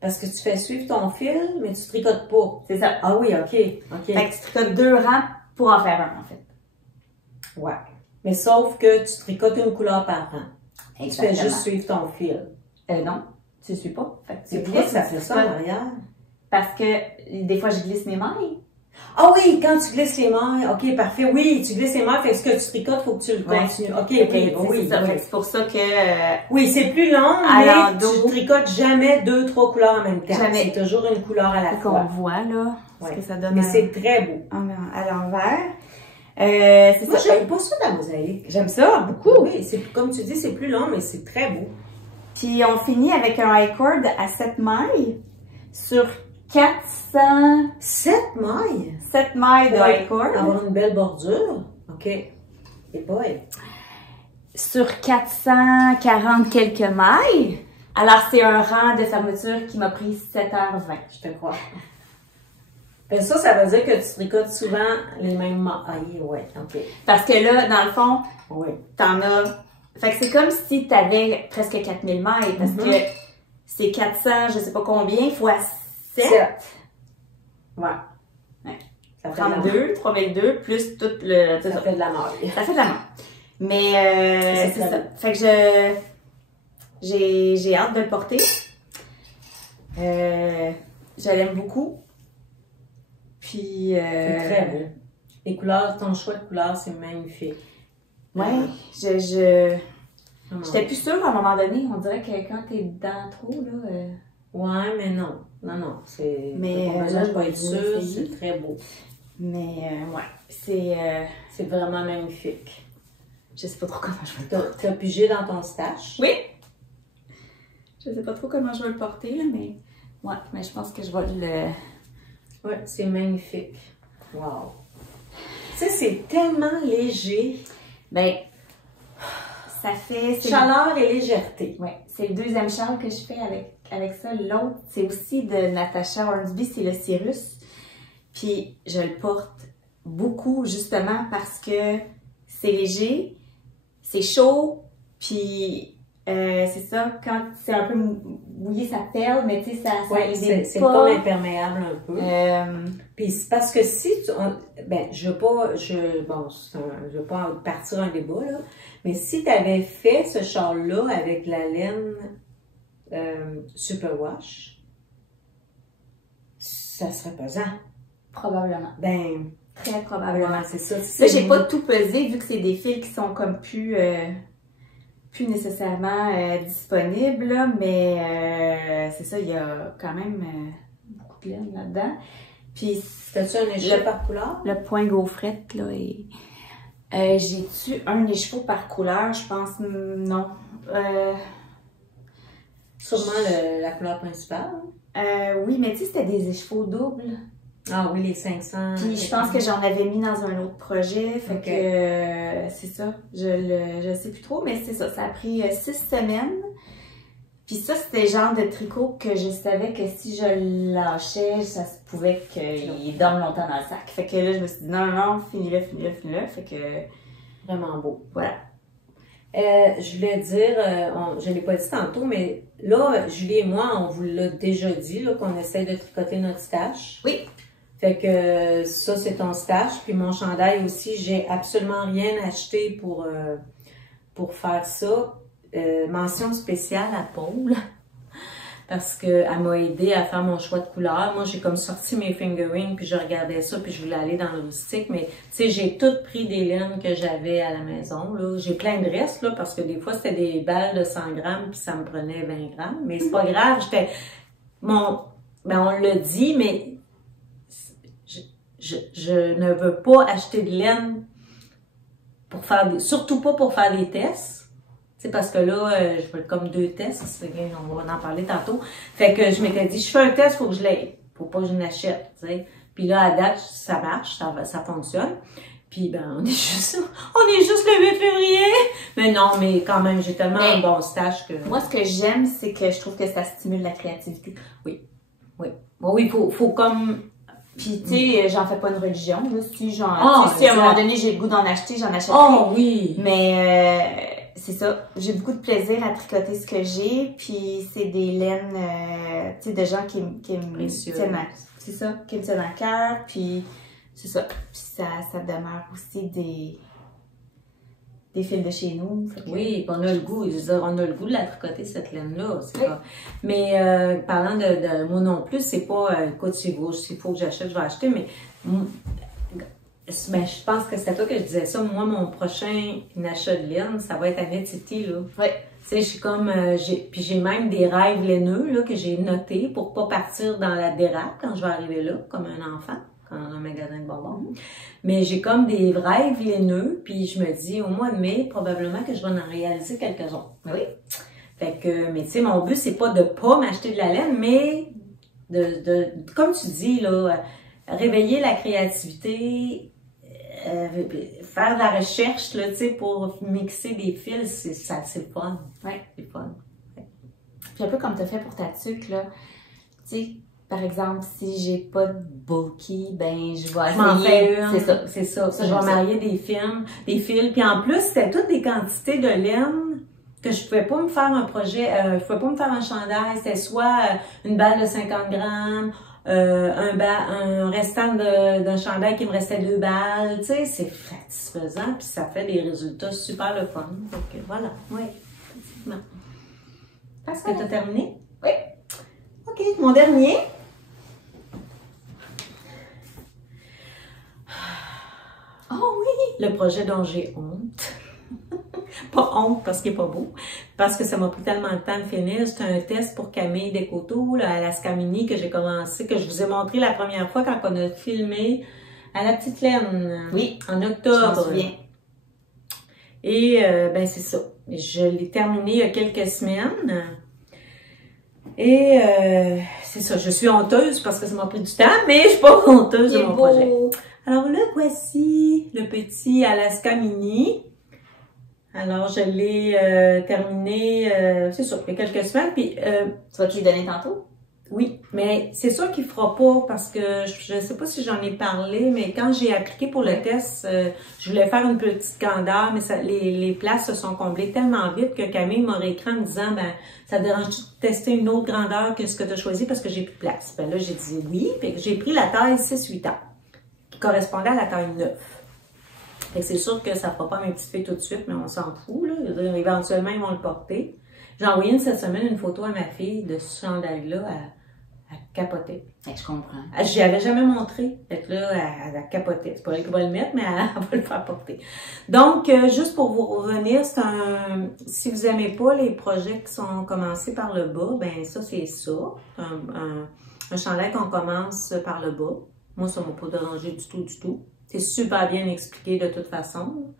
Parce que tu fais suivre ton fil, mais tu tricotes pas. C'est ça. Ah oui, OK. Fait que tu tricotes 2 rangs pour en faire un, en fait. Ouais. Mais sauf que tu tricotes une couleur par rang. Exactement. Tu fais juste suivre ton fil. Non, tu ne suis pas. C'est pourquoi ça fait ça en arrière? Parce que des fois, je glisse mes mailles. Ah oui, quand tu glisses les mailles, ok, parfait. Oui, tu glisses les mailles, fait que ce que tu tricotes, faut que tu le continues. Ok, oui. C'est pour ça que... Oui, c'est plus long, mais tu tricotes jamais 2-3 couleurs en même temps. Jamais. C'est toujours une couleur à la fois. Qu'on voit, là, ce que ça donne. Mais c'est très beau. À l'envers. C'est Moi, ça. j'aime pas ça, la mosaïque. J'aime ça, beaucoup. Oui, comme tu dis, c'est plus long, mais c'est très beau. Puis on finit avec un high-cord à 7 mailles sur 400... 7 mailles? 7 mailles de high-cord. Avoir une belle bordure. OK. Et boy. Sur 440 quelques mailles. Alors, c'est un rang de fermeture qui m'a pris 7h20. Je te crois. Ben ça veut dire que tu tricotes souvent les mêmes mailles. Ouais, OK. Parce que là, dans le fond, oui. T'en as... Fait que c'est comme si t'avais presque 4000 mailles, parce que c'est 400, je sais pas combien, fois 7. Ouais. Ça fait 32, 3002, plus tout le... Ça fait de la maille. Ça fait de la maille. Mais c'est ça. Fait que j'ai hâte de le porter. Je l'aime beaucoup. Puis... C'est très beau. Les couleurs, ton choix de couleurs, c'est magnifique. Ouais, j'étais plus sûre à un moment donné. On dirait que quand t'es dedans trop, là... Ouais, mais non. Non. Mais là, je vais être sûre, c'est très beau. Mais ouais, c'est vraiment magnifique. Je sais pas trop comment je vais le porter. T'as pigé dans ton stash? Oui! Je sais pas trop comment je vais le porter, là, mais... Ouais, mais je pense que je vais le... Ouais, c'est magnifique. Wow! Tu sais, c'est tellement léger. Ben, ça fait... Chaleur et légèreté. Oui, c'est le 2e châle que je fais avec ça. L'autre, c'est aussi de Natasha Hornsby, c'est le Cyrus. Puis je le porte beaucoup justement parce que c'est léger, c'est chaud, puis c'est ça, quand c'est un peu mouillé, ça perle, mais tu sais, ça ouais, c'est pas. comme imperméable un peu. Puis c'est parce que si ben, je veux pas, je veux pas partir un débat, là, mais si tu avais fait ce châle-là avec la laine Superwash, ça serait pesant. Probablement. Ben, très probablement. C'est ça. Là, j'ai pas tout pesé vu que c'est des fils qui sont comme plus nécessairement disponibles, là, mais c'est ça, il y a quand même beaucoup de laine là-dedans. Puis, t'as-tu un écheveau par couleur? Le point gaufrette, là, et j'ai-tu un écheveau par couleur? Je pense non. Sûrement la couleur principale. Oui, mais tu sais, c'était des écheveaux doubles. Ah oui, les 500. Puis je pense que j'en avais mis dans un autre projet, fait que c'est ça. Je sais plus trop, mais c'est ça. Ça a pris 6 semaines. Puis ça, c'était le genre de tricot que je savais que si je le lâchais, ça se pouvait qu'il dorme longtemps dans le sac. Fait que là, je me suis dit non, finis-le. Fait que... Vraiment beau. Voilà. Je voulais dire, je ne l'ai pas dit tantôt, mais là, Julie et moi, on vous l'a déjà dit, là, qu'on essaie de tricoter notre stache. Oui. Fait que ça, c'est ton stache. Puis mon chandail aussi, j'ai absolument rien acheté pour faire ça. Mention spéciale à Paul, parce qu'elle m'a aidé à faire mon choix de couleur. Moi, j'ai comme sorti mes fingering, puis je regardais ça, puis je voulais aller dans le rustique. Mais, tu sais, j'ai tout pris des laines que j'avais à la maison, là. J'ai plein de restes, là, parce que des fois, c'était des balles de 100 grammes, puis ça me prenait 20 grammes. Mais c'est pas grave, ben, on l'a dit, mais je ne veux pas acheter de laine pour faire surtout pas pour faire des tests. C'est parce que là, je fais comme 2 tests, on va en parler tantôt. Fait que je m'étais dit, je fais un test, faut que je l'aie. Faut pas que je l'achète, tu sais. Puis là, à date, ça marche, ça fonctionne. Puis ben, on est juste le 8 février. Mais non, mais quand même, j'ai tellement un bon stage que... Moi, ce que j'aime, c'est que je trouve que ça stimule la créativité. Oui. Oui, faut comme... Puis, tu sais, j'en fais pas une religion, là. Si à un moment donné, j'ai le goût d'en acheter, j'en achèterai. Oh oui! Mais... c'est ça, j'ai beaucoup de plaisir à tricoter ce que j'ai, puis c'est des laines, tu sais, de gens qui me tiennent à cœur, puis c'est ça. Puis ça demeure aussi des fils de chez nous. Oui, puis on a le goût, je veux dire, on a le goût de la tricoter, cette laine-là. Oui. Mais parlant de moi non plus, c'est pas, écoute, s'il faut que j'achète, je vais acheter, mais... Ben, je pense que c'est à toi que je disais ça. Moi, mon prochain achat de laine, ça va être à Netiti, là. Oui. Tu sais, je suis comme, puis j'ai même des rêves laineux, là, que j'ai notés pour pas partir dans la dérape quand je vais arriver là, comme un enfant, dans un magasin de bonbons. Mais j'ai comme des rêves laineux, puis je me dis, au mois de mai, probablement que je vais en réaliser quelques-uns. Oui. Fait que, mais tu sais, mon but, c'est pas de pas m'acheter de la laine, mais comme tu dis, là, réveiller la créativité, faire de la recherche, là, tu sais, pour mixer des fils, c'est le fun. Ouais. C'est le fun. Ouais. Puis un peu comme tu as fait pour ta tuque, là. Tu sais, par exemple, si j'ai pas de bulky, ben, je vais essayer. Je m'en fais une. C'est ça. Je vais marier des fils. Puis en plus, c'était toutes des quantités de laine que je pouvais pas me faire un projet, je pouvais pas me faire un chandail. C'était soit une balle de 50 grammes, un restant d'un chandail qui me restait 2 balles, tu sais, c'est satisfaisant, puis ça fait des résultats super le fun. Donc voilà, oui, effectivement. Est-ce que tu as terminé? Oui. OK, mon dernier. Oh oui! Le projet dont j'ai honte. Pas honte parce qu'il est pas beau, parce que ça m'a pris tellement de temps de finir. C'était un test pour Camille Descoteaux, là, à la Scamini, que j'ai commencé, que je vous ai montré la première fois quand on a filmé à la Petite Laine. Oui. En octobre. Je m'en souviens. Et, ben, c'est ça. Je l'ai terminé il y a quelques semaines. Et, c'est ça. Je suis honteuse parce que ça m'a pris du temps, mais je suis pas honteuse de mon projet. Alors là, voici le petit Alaska Mini. Alors, je l'ai terminé, c'est ça, il y a quelques semaines. Puis, tu vas te lui donner tantôt? Oui, mais c'est sûr qu'il fera pas parce que je sais pas si j'en ai parlé, mais quand j'ai appliqué pour le test, je voulais faire une petite grandeur, mais les places se sont comblées tellement vite que Camille m'a réécrit en me disant, ben, ça te dérange-tu de tester une autre grandeur que ce que tu as choisi parce que j'ai plus de place? Ben là, j'ai dit oui, fait que j'ai pris la taille 6-8 ans, qui correspondait à la taille 9. Fait que c'est sûr que ça fera pas mes petites filles tout de suite, mais on s'en fout, là. Je veux dire, éventuellement, ils vont le porter. J'ai envoyé cette semaine une photo à ma fille de ce chandail-là à capoter. Je comprends. J'y avais jamais montré. Fait que là, elle a capoté. C'est pas elle qui va le mettre, mais elle va le faire porter. Donc, juste pour vous revenir, c'est si vous aimez pas les projets qui sont commencés par le bas, ben ça, c'est ça. Un chandail qu'on commence par le bas. Moi, ça m'a pas dérangé du tout, du tout. C'est super bien expliqué de toute façon.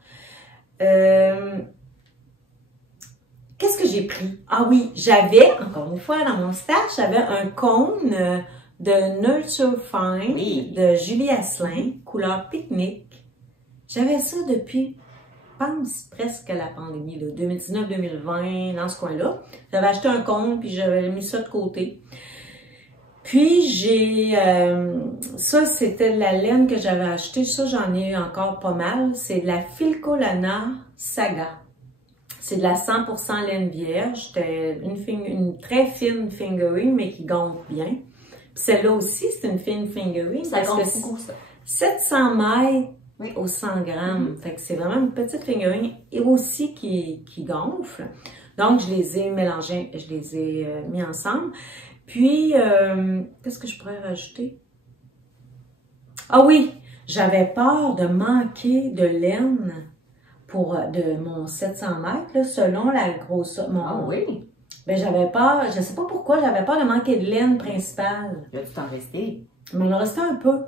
Qu'est-ce que j'ai pris? Ah oui, j'avais, encore une fois, dans mon stash, j'avais un cône de Nurture Fine de Julie Asselin, couleur pique-nique. J'avais ça depuis, je pense, presque la pandémie, 2019-2020, dans ce coin-là. J'avais acheté un cône, puis j'avais mis ça de côté. Puis ça c'était de la laine que j'avais acheté. Ça, j'en ai encore pas mal. C'est de la Filcolana Saga. C'est de la 100% laine vierge. C'était une très fine fingering, mais qui gonfle bien. Puis celle-là aussi, c'est une fine fingering. Ça gonfle beaucoup, ça. 700 mètres au 100 grammes. Fait que c'est vraiment une petite fingering et aussi qui gonfle. Donc, je les ai mélangés, je les ai mis ensemble. Puis, qu'est-ce que je pourrais rajouter? Ah oui, j'avais peur de manquer de laine de mon 700 mètres, là, selon la grosseur. Ah oui? Ben, j'avais peur, je sais pas pourquoi, j'avais peur de manquer de laine principale. Il a tout en resté. Il m'en restait un peu.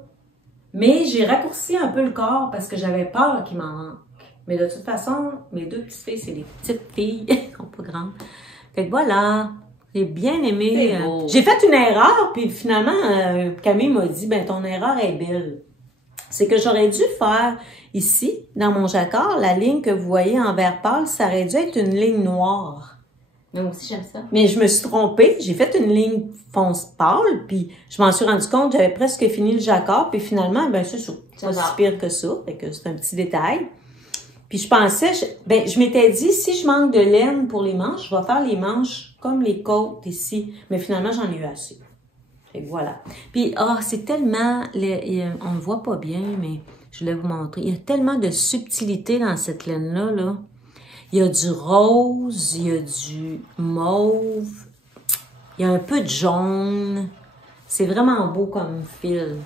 Mais j'ai raccourci un peu le corps parce que j'avais peur qu'il m'en manque. Mais de toute façon, mes deux petites filles, c'est des petites filles, elles sont pas grandes. Fait que voilà. J'ai bien aimé. J'ai fait une erreur, puis finalement, Camille m'a dit, ben ton erreur est belle. C'est que j'aurais dû faire ici, dans mon jacquard, la ligne que vous voyez en vert pâle, ça aurait dû être une ligne noire. Mais moi aussi, j'aime ça. Mais je me suis trompée, j'ai fait une ligne fonce pâle, puis je m'en suis rendu compte, j'avais presque fini le jacquard, puis finalement, ben c'est ça. C'est pas si pire que ça, fait que c'est un petit détail. Puis je pensais, je m'étais dit, si je manque de laine pour les manches, je vais faire les manches comme les côtes ici. Mais finalement, j'en ai eu assez. Et voilà. Puis, c'est tellement, on ne voit pas bien, mais je voulais vous montrer. Il y a tellement de subtilité dans cette laine-là, là. Il y a du rose, il y a du mauve, il y a un peu de jaune. C'est vraiment beau comme fil.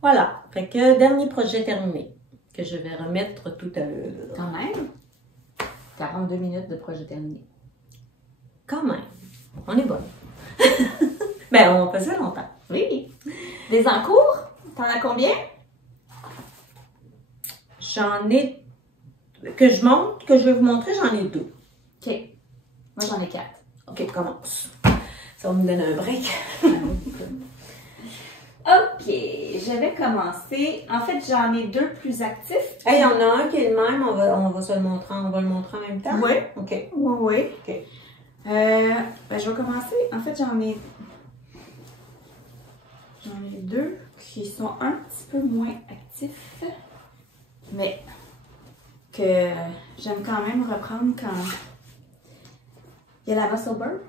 Voilà. Fait que, dernier projet terminé, que je vais remettre tout à l'heure. Quand même. 42 minutes de projet terminé. Quand même. On est bonne. Ben, on faisait longtemps. Oui. Des encours? T'en as combien? J'en ai... Que je vais vous montrer, j'en ai 2. OK. Moi, j'en ai 4. OK, commence. Ça va me donner un break. OK, je vais commencer. En fait, j'en ai 2 plus actifs. Il y en a un qui est le même, on va se le montrer, on va le montrer en même temps. Oui. OK. Oui. OK. Je vais commencer. En fait, j'en ai 2 qui sont un petit peu moins actifs, mais que j'aime quand même reprendre quand il y a la Musselburgh.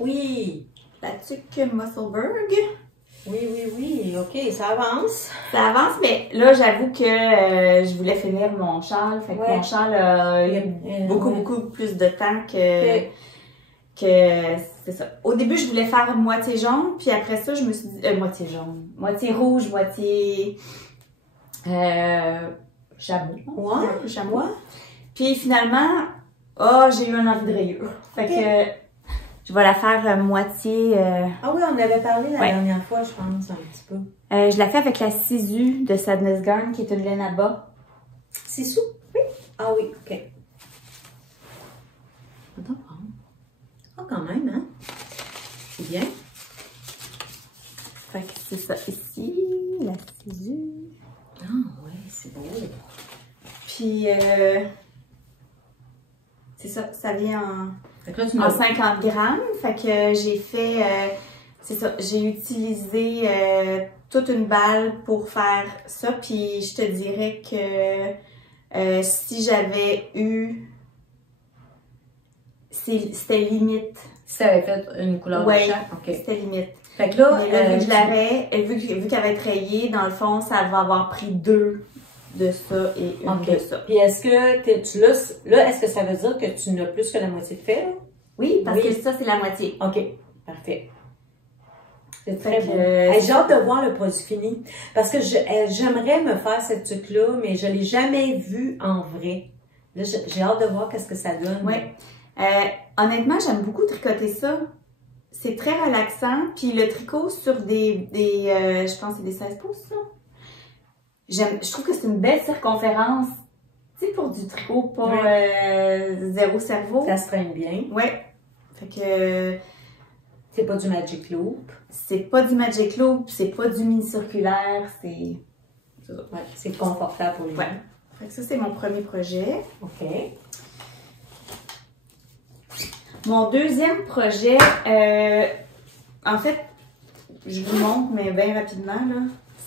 Oui. La tuque Musselburgh. Oui. OK, ça avance. Ça avance, mais là, j'avoue que je voulais finir mon châle. Fait que mon châle, il y a beaucoup plus de temps que c'est ça. Au début, je voulais faire moitié jaune, puis après ça, je me suis dit, moitié jaune, moitié rouge, moitié chameau. Ouais. Un peu chameau. Ouais. Puis finalement, j'ai eu un envie de rayure. Fait que je vais la faire moitié... Ah oui, on avait parlé la dernière fois, je pense, un petit peu. Je la fais avec la Sisu de Sadness Garn, qui est une laine à bas. Sisu? Oui. Ah oui, OK. Quand même, hein? C'est bien. Fait que c'est ça ici, la Sisu. Ah oui, c'est beau. Puis, c'est ça, ça vient Fait que là, tu en 50 grammes. Fait que j'ai fait, c'est ça, j'ai utilisé toute une balle pour faire ça. Puis je te dirais que si j'avais eu, c'était limite. Si t'avais fait une couleur de chaque, ok. C'était limite. Fait que là, mais là, vu que je l'avais, vu qu'elle avait rayé, dans le fond, ça va avoir pris 2 de ça et une de ça. Puis est-ce que tu là, est-ce que ça veut dire que tu n'as plus que la moitié de fait, là? Oui, parce que ça, c'est la moitié. OK, parfait. C'est très beau. J'ai hâte de voir le produit fini. Parce que j'aimerais me faire cette tuque-là, mais je ne l'ai jamais vue en vrai. Là, j'ai hâte de voir qu'est-ce que ça donne. Oui. Honnêtement, j'aime beaucoup tricoter ça. C'est très relaxant. Puis le tricot sur je pense que c'est des 16 pouces, ça. Je trouve que c'est une belle circonférence. Tu sais, pour du tricot, pas zéro cerveau. Ça se traîne bien. Oui. Fait que... C'est pas du Magic Loop. C'est pas du Magic Loop, c'est pas du mini circulaire, c'est... Ouais, c'est confortable pour les mains. Fait que ça, c'est mon premier projet. OK. Mon deuxième projet, en fait, je vous montre, mais bien rapidement, là.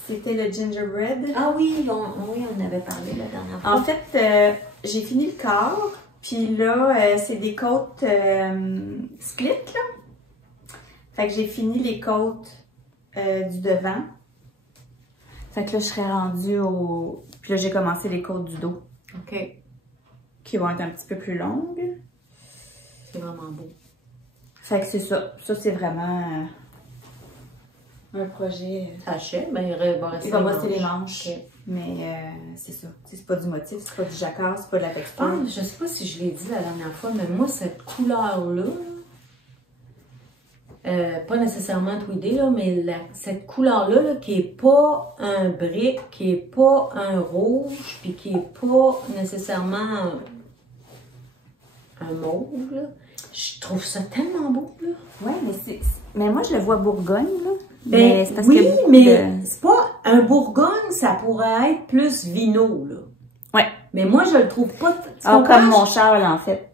C'était le gingerbread. Ah oui, on avait parlé la dernière fois. En fait, j'ai fini le corps, puis là, c'est des côtes split, là. Fait que j'ai fini les côtes du devant. Fait que là, je serais rendue au... Puis là, j'ai commencé les côtes du dos. OK. Qui vont être un petit peu plus longues. C'est vraiment beau. Fait que c'est ça. Ça, c'est vraiment un projet... Ça achète, ben il va rester les manches. Okay. Mais c'est ça. C'est pas du motif, c'est pas du jacquard, c'est pas de la texture. Ah, je sais pas si je l'ai dit la dernière fois, mais moi, cette couleur-là, pas nécessairement tweedée, là, mais cette couleur-là, là, qui est pas un brick, qui est pas un rouge, puis qui est pas nécessairement un mauve, là, je trouve ça tellement beau, là. Ouais, mais moi, je le vois Bourgogne, là. Ben, c'est parce oui, mais c'est pas un Bourgogne, ça pourrait être plus vino, là. Ouais. Mais moi, je le trouve pas... comme mon Charles, en fait.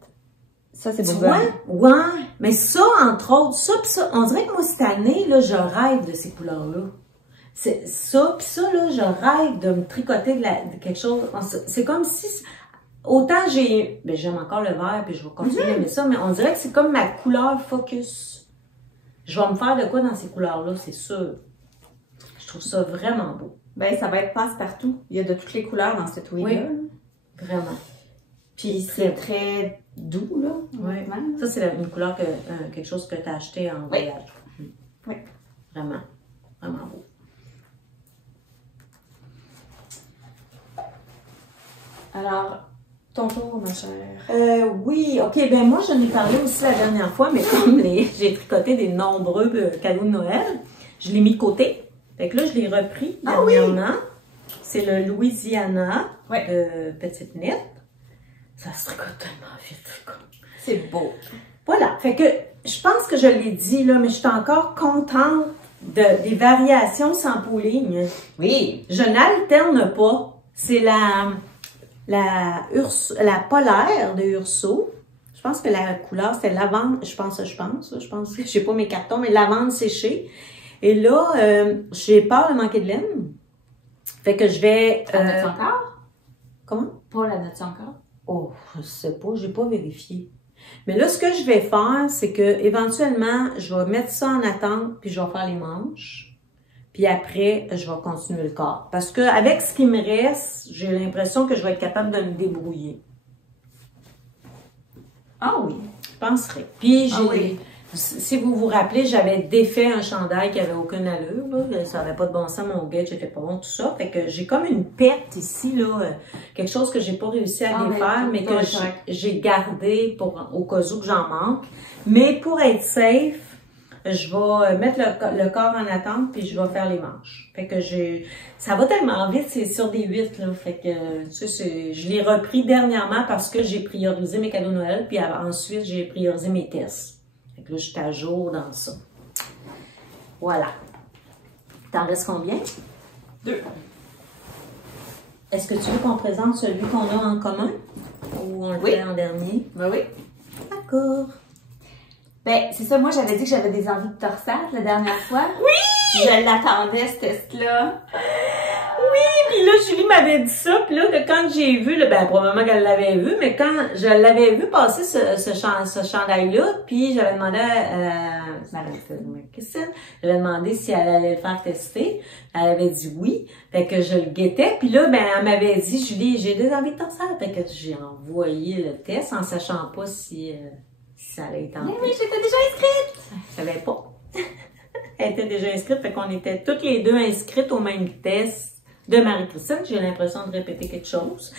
Ça, c'est Bourgogne. Ouais, mais ça, entre autres, ça pis ça, on dirait que moi, cette année, là, je rêve de ces couleurs-là. C'est ça, pis ça, là, je rêve de me tricoter de quelque chose. C'est comme si, autant j'aime encore le vert, puis je vais continuer d'aimer ça, mais on dirait que c'est comme ma couleur focus. Je vais me faire de quoi dans ces couleurs-là, c'est sûr. Je trouve ça vraiment beau. Ben, ça va être passe-partout. Il y a de toutes les couleurs dans cette tweed-là. Oui, vraiment. Puis c'est très doux, là. Oui. Ça, c'est une couleur quelque chose que tu as acheté en voyage. Oui. Vraiment. Vraiment beau. Alors, ton tour, ma chère. Oui, OK. Ben moi, j'en ai parlé aussi la dernière fois, mais comme j'ai tricoté des nombreux cadeaux de Noël, je l'ai mis de côté. Fait que là, je l'ai repris dernièrement. Oui. C'est le Louisiana de Petite Knit. Ça se tricote tellement vite. C'est beau. Voilà. Fait que je pense que je l'ai dit, là, mais je suis encore contente des variations sans pouline. Oui. Je n'alterne pas. C'est la polaire de Urso. Je pense que la couleur, c'est lavande. Je pense que j'ai pas mes cartons, mais lavande séchée. Et là, j'ai peur de manquer de laine. Fait que je vais... La note encore? Comment? Pas la note encore? Oh, je sais pas, j'ai pas vérifié. Mais là, ce que je vais faire, c'est que éventuellement, je vais mettre ça en attente, puis je vais faire les manches. Puis après, je vais continuer le corps. Parce que avec ce qui me reste, j'ai l'impression que je vais être capable de me débrouiller. Ah oui. Je penserais. Puis si vous vous rappelez, j'avais défait un chandail qui avait aucune allure, là. Ça n'avait pas de bon sens, mon gauge était pas bon, tout ça. Fait que j'ai comme une perte ici, là, quelque chose que j'ai pas réussi à défaire, mais que j'ai gardé au cas où que j'en manque. Mais pour être safe, je vais mettre le corps en attente, puis je vais faire les manches. Fait que ça va tellement vite, c'est sur des 8, là. Fait que, tu sais, je l'ai repris dernièrement parce que j'ai priorisé mes cadeaux de Noël, puis ensuite, j'ai priorisé mes tests. Fait que là, je suis à jour dans ça. Voilà. T'en restes combien? 2. Est-ce que tu veux qu'on présente celui qu'on a en commun? Ou on le fait en dernier? Ben oui. D'accord. Ben, c'est ça, moi j'avais dit que j'avais des envies de torsade la dernière fois. Oui! Je l'attendais, ce test-là. Oui, puis là, Julie m'avait dit ça, puis là, que quand j'ai vu, là, ben, probablement qu'elle l'avait vu, mais quand je l'avais vu passer ce chandail-là, puis j'avais demandé à Christine, j'avais demandé si elle allait le faire tester. Elle avait dit oui, fait que je le guettais, puis là, ben, elle m'avait dit, Julie, j'ai des envies de torsade, fait que j'ai envoyé le test en sachant pas si ça allait être en oui, j'étais déjà inscrite! Je savais pas. Elle était déjà inscrite, fait qu'on était toutes les deux inscrites au même test de Marie-Christine. J'ai l'impression de répéter quelque chose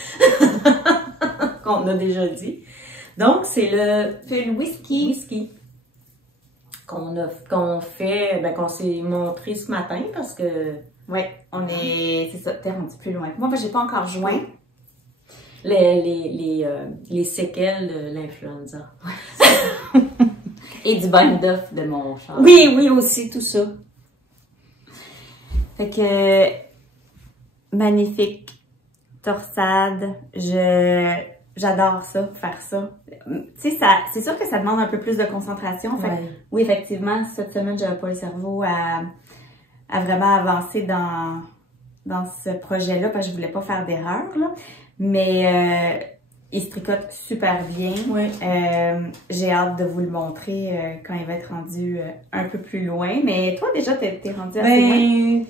qu'on a déjà dit. Donc, c'est le whisky qu'on fait, ben, qu'on s'est montré ce matin parce que... Ouais, c'est ça, t'es rendu plus loin. Moi, j'ai pas encore joint. Les séquelles de l'influenza. Et du bone d'off de mon chat. Oui, aussi, tout ça. Fait que, magnifique torsade. J'adore ça, faire ça. Tu sais, c'est sûr que ça demande un peu plus de concentration. Fait que, oui, effectivement, cette semaine, j'avais pas le cerveau à vraiment avancer dans ce projet-là parce que je voulais pas faire d'erreur, là. Mais il se tricote super bien. Oui. J'ai hâte de vous le montrer quand il va être rendu un peu plus loin. Mais toi, déjà, t'es rendu assez loin.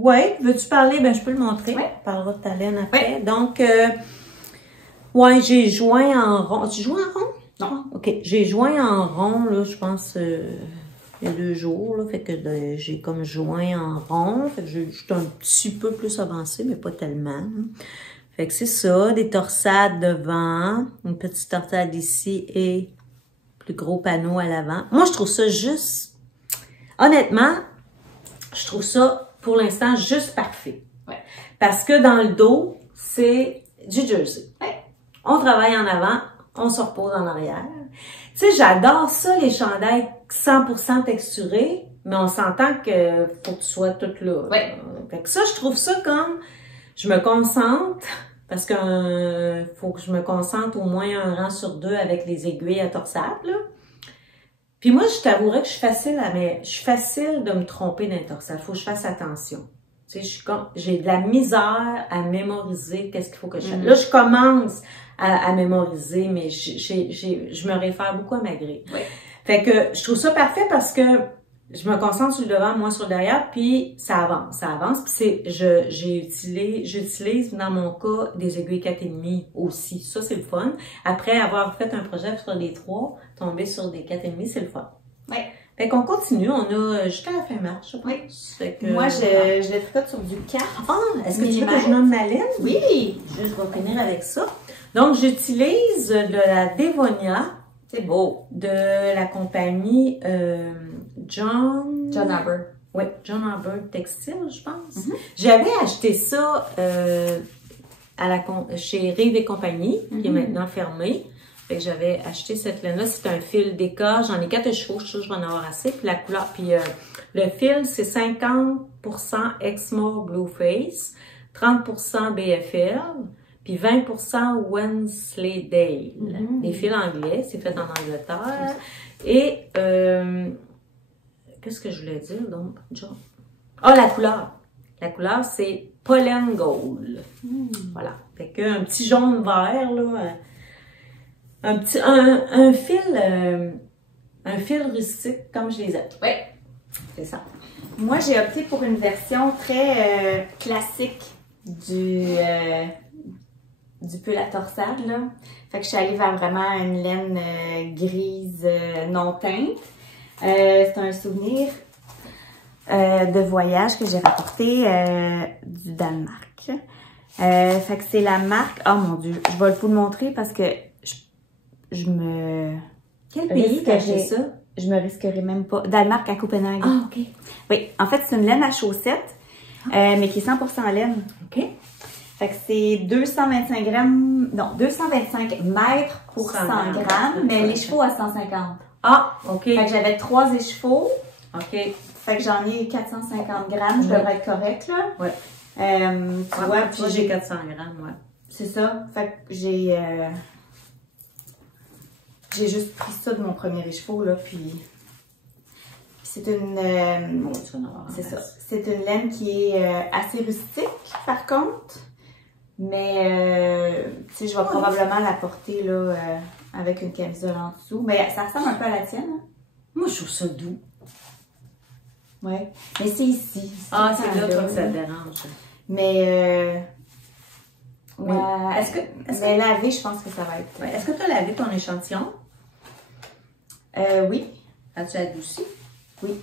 Oui. Veux-tu parler? Ben, je peux le montrer. Ouais. On parlera de ta laine après. Ouais. Donc, j'ai joint en rond. Tu joues en rond? Non. OK. J'ai joint en rond, là, je pense, il y a 2 jours, là. Fait que j'ai comme joint en rond. Fait que je suis un petit peu plus avancée, mais pas tellement. Fait que c'est ça, des torsades devant, une petite torsade ici et plus gros panneau à l'avant. Moi, je trouve ça juste, honnêtement, je trouve ça, pour l'instant, juste parfait. Ouais. Parce que dans le dos, c'est du jersey. Ouais. On travaille en avant, on se repose en arrière. Tu sais, j'adore ça, les chandails 100% texturés, mais on s'entend que faut que tu sois toute là. Ouais. Fait que ça, je trouve ça comme, je me concentre, parce que faut que je me concentre au moins un rang sur 2 avec les aiguilles à torsade, là. Puis moi, je t'avouerais que je suis facile de me tromper dans les torsades. Faut que je fasse attention. Tu sais, j'ai de la misère à mémoriser qu'est-ce qu'il faut que je fasse. Là, je commence à mémoriser, mais je me réfère beaucoup à ma grille. Oui. Fait que je trouve ça parfait parce que je me concentre sur le devant, moi sur le derrière, puis ça avance. Puis j'utilise dans mon cas des aiguilles 4,5 aussi. Ça, c'est le fun. Après avoir fait un projet sur les 3, tomber sur des 4,5, c'est le fun. Oui. Fait qu'on continue, on a jusqu'à la fin mars, je pense. Oui. Fait que, moi, je le tricote sur du 4. Ah, est-ce que tu veux que je nomme ma laine? Oui. Je vais finir avec ça. Donc, j'utilise de la Dévonia. C'est beau. De la compagnie John Arbor. Oui, John Arbor Textile, je pense. J'avais acheté ça chez Rive et compagnie, qui est maintenant fermée. Fait que j'avais acheté cette laine-là. C'est un fil d'écart. J'en ai 4 chevaux. Je suis sûre que je vais en avoir assez. Puis la couleur. Puis le fil, c'est 50% Exmoor Blueface, 30% BFL, puis 20% Wensleydale. Des fils anglais. C'est fait en Angleterre. Et qu'est-ce que je voulais dire donc, John? Ah, la couleur. La couleur, c'est Pollen Gold. Voilà. Fait que un petit jaune vert, là. Un fil rustique comme je les aime. Oui, c'est ça. Moi, j'ai opté pour une version très classique du pull à torsade, là. Fait que je suis allée vers vraiment une laine grise non teinte. C'est un souvenir de voyage que j'ai rapporté du Danemark. Fait que c'est la marque... Oh mon Dieu, je vais vous le montrer parce que Quel pays t'as acheté ça? Je me risquerai même pas. Danemark à Copenhague. Ah, OK. Oui, en fait, c'est une laine à chaussettes, mais qui est 100% laine. OK. Fait que c'est 225 mètres pour 100 grammes, mais les chevaux à 150. Ah, OK. Fait que j'avais 3 échevaux. OK. Fait que j'en ai 450 grammes, je devrais être correcte, là. Ouais. Tu vois, puis j'ai 400 grammes, ouais. C'est ça. Fait que j'ai... J'ai juste pris ça de mon premier écheveau, là, puis c'est une... c'est ça. C'est une laine qui est assez rustique, par contre. Mais, tu sais, je vais probablement la porter, là, avec une camisole en dessous. Mais ça ressemble un peu à la tienne, hein? Moi, je trouve ça doux. Ouais. Mais c'est ici. Ah, c'est là, toi, que ça te dérange. Mais, ouais. Mais laver, je pense que ça va être... Ouais. Est-ce que tu as lavé ton échantillon? Oui. As-tu adouci? Oui.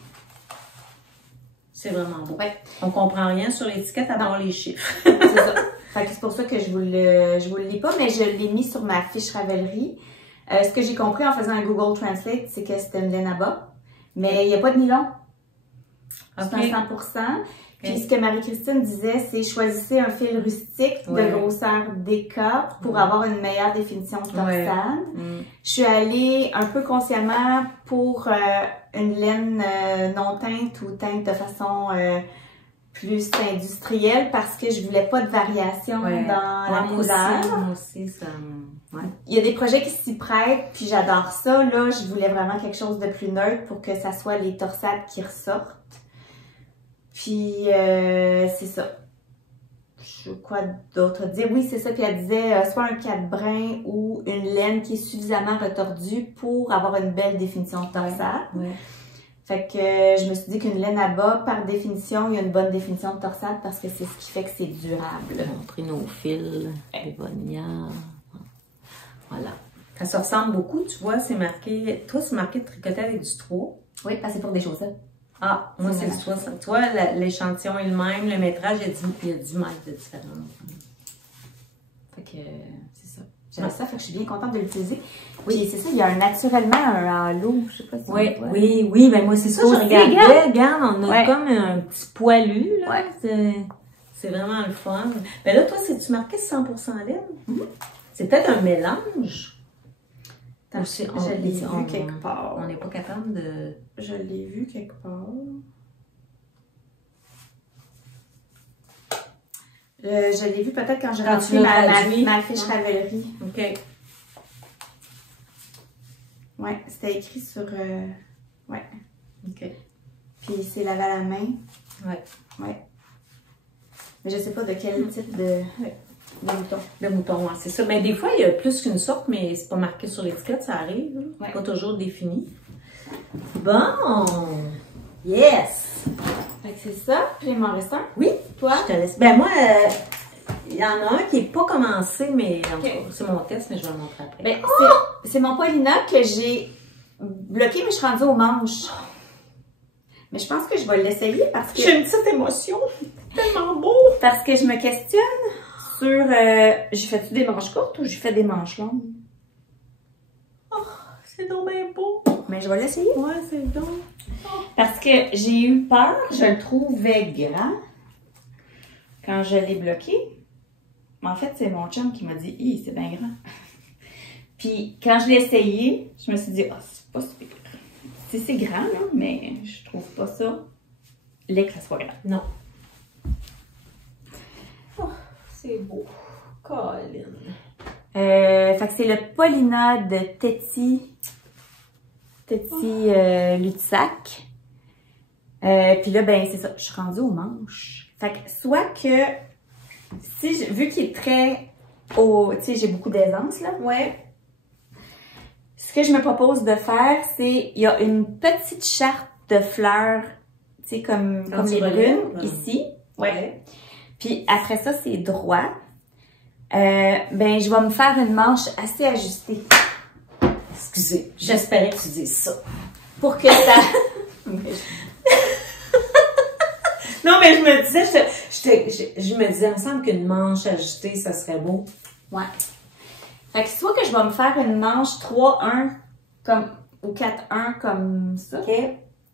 C'est vraiment beau. Ouais. On comprend rien sur l'étiquette à part les chiffres. C'est ça. Fait que c'est pour ça que je vous le lis pas, mais je l'ai mis sur ma fiche Ravelry. Ce que j'ai compris en faisant un Google Translate, c'est que c'était une laine à bas, mais il n'y a pas de nylon. C'est un 100%. Puis ce que Marie-Christine disait, c'est choisissez un fil rustique de grosseur DK pour avoir une meilleure définition de torsade. Je suis allée un peu consciemment pour une laine non teinte ou teinte de façon plus industrielle parce que je voulais pas de variation dans la couleur. Moi aussi, ça... Il y a des projets qui s'y prêtent, puis j'adore ça. Là, je voulais vraiment quelque chose de plus neutre pour que ça soit les torsades qui ressortent. Puis, c'est ça. Quoi d'autre dire? Oui, c'est ça. Puis elle disait soit un 4 brins ou une laine qui est suffisamment retordue pour avoir une belle définition de torsade. Ouais. Fait que je me suis dit qu'une laine à bas, par définition, il y a une bonne définition de torsade parce que c'est ce qui fait que c'est durable. Montrer nos fils, les bonnières. Voilà. Ça se ressemble beaucoup, tu vois, c'est marqué... Toi, c'est marqué de tricoter avec du trou. Oui, parce que c'est pour des chaussettes. Ah, moi, c'est du 60. Tu vois, l'échantillon est le même, le métrage, il y a 10 mètres de différence. Fait que, c'est ça. J'aime ça, fait que je suis bien contente de l'utiliser. Oui, c'est ça, il y a naturellement un halo, je sais pas si oui, ben moi, c'est ça, je regardais, regarde, on a comme un petit poilu, là. Ouais. C'est vraiment le fun. Ben là, toi, c'est-tu marqué 100% laine? C'est peut-être un mélange. Je l'ai vu quelque part. On n'est pas capable de... Je l'ai vu quelque part. Je l'ai vu peut-être quand j'ai rempli ma fiche Ravelry. OK. Ouais, c'était écrit sur... ouais. OK. Puis c'est lavé à la main. Ouais. Ouais. Mais je sais pas de quel type de mouton. De mouton, ouais, c'est ça. Mais des fois, il y a plus qu'une sorte, mais c'est pas marqué sur l'étiquette, ça arrive. Ouais. Pas toujours défini. Bon! Yes! Fait que c'est ça. Puis il m'en reste un. Oui. Toi? Je te laisse. Ben moi, il y en a un qui n'est pas commencé, mais en tout cas, c'est mon test, mais je vais le montrer après. Ben, c'est mon Paulina que j'ai bloqué, mais je suis rendue aux manches. Mais je pense que je vais l'essayer parce que... J'ai une petite émotion. Tellement beau! Parce que je me questionne sur... j'ai fait-tu des manches courtes ou j'ai fait des manches longues? Oh, c'est donc bien beau! Mais je vais l'essayer. Ouais, c'est donc... Oh. Parce que j'ai eu peur, je le trouvais grand quand je l'ai bloqué. Mais en fait, c'est mon chum qui m'a dit « Hi, c'est bien grand. » Puis quand je l'ai essayé, je me suis dit « Ah, c'est pas super. C'est grand, là, mais je trouve pas ça laid que ça soit grand. » Non. Oh, c'est beau. Colin. Fait que c'est le Paulina de Teti Lutsac. Puis là, ben, c'est ça. Je suis rendue aux manches. Fait que soit que, vu qu'il est très haut, tu sais, j'ai beaucoup d'aisance, là. Ouais. Ce que je me propose de faire, c'est, il y a une petite charte de fleurs, tu sais, comme les brunes, ici. Ouais. Puis après ça, c'est droit. Ben, je vais me faire une manche assez ajustée. Excusez, j'espérais que tu dises ça. Pour que ça... Non, mais je me disais, je me disais, il me semble qu'une manche ajustée, ça serait beau. Ouais. Fait que soit que je vais me faire une manche 3-1 ou 4-1 comme ça. OK.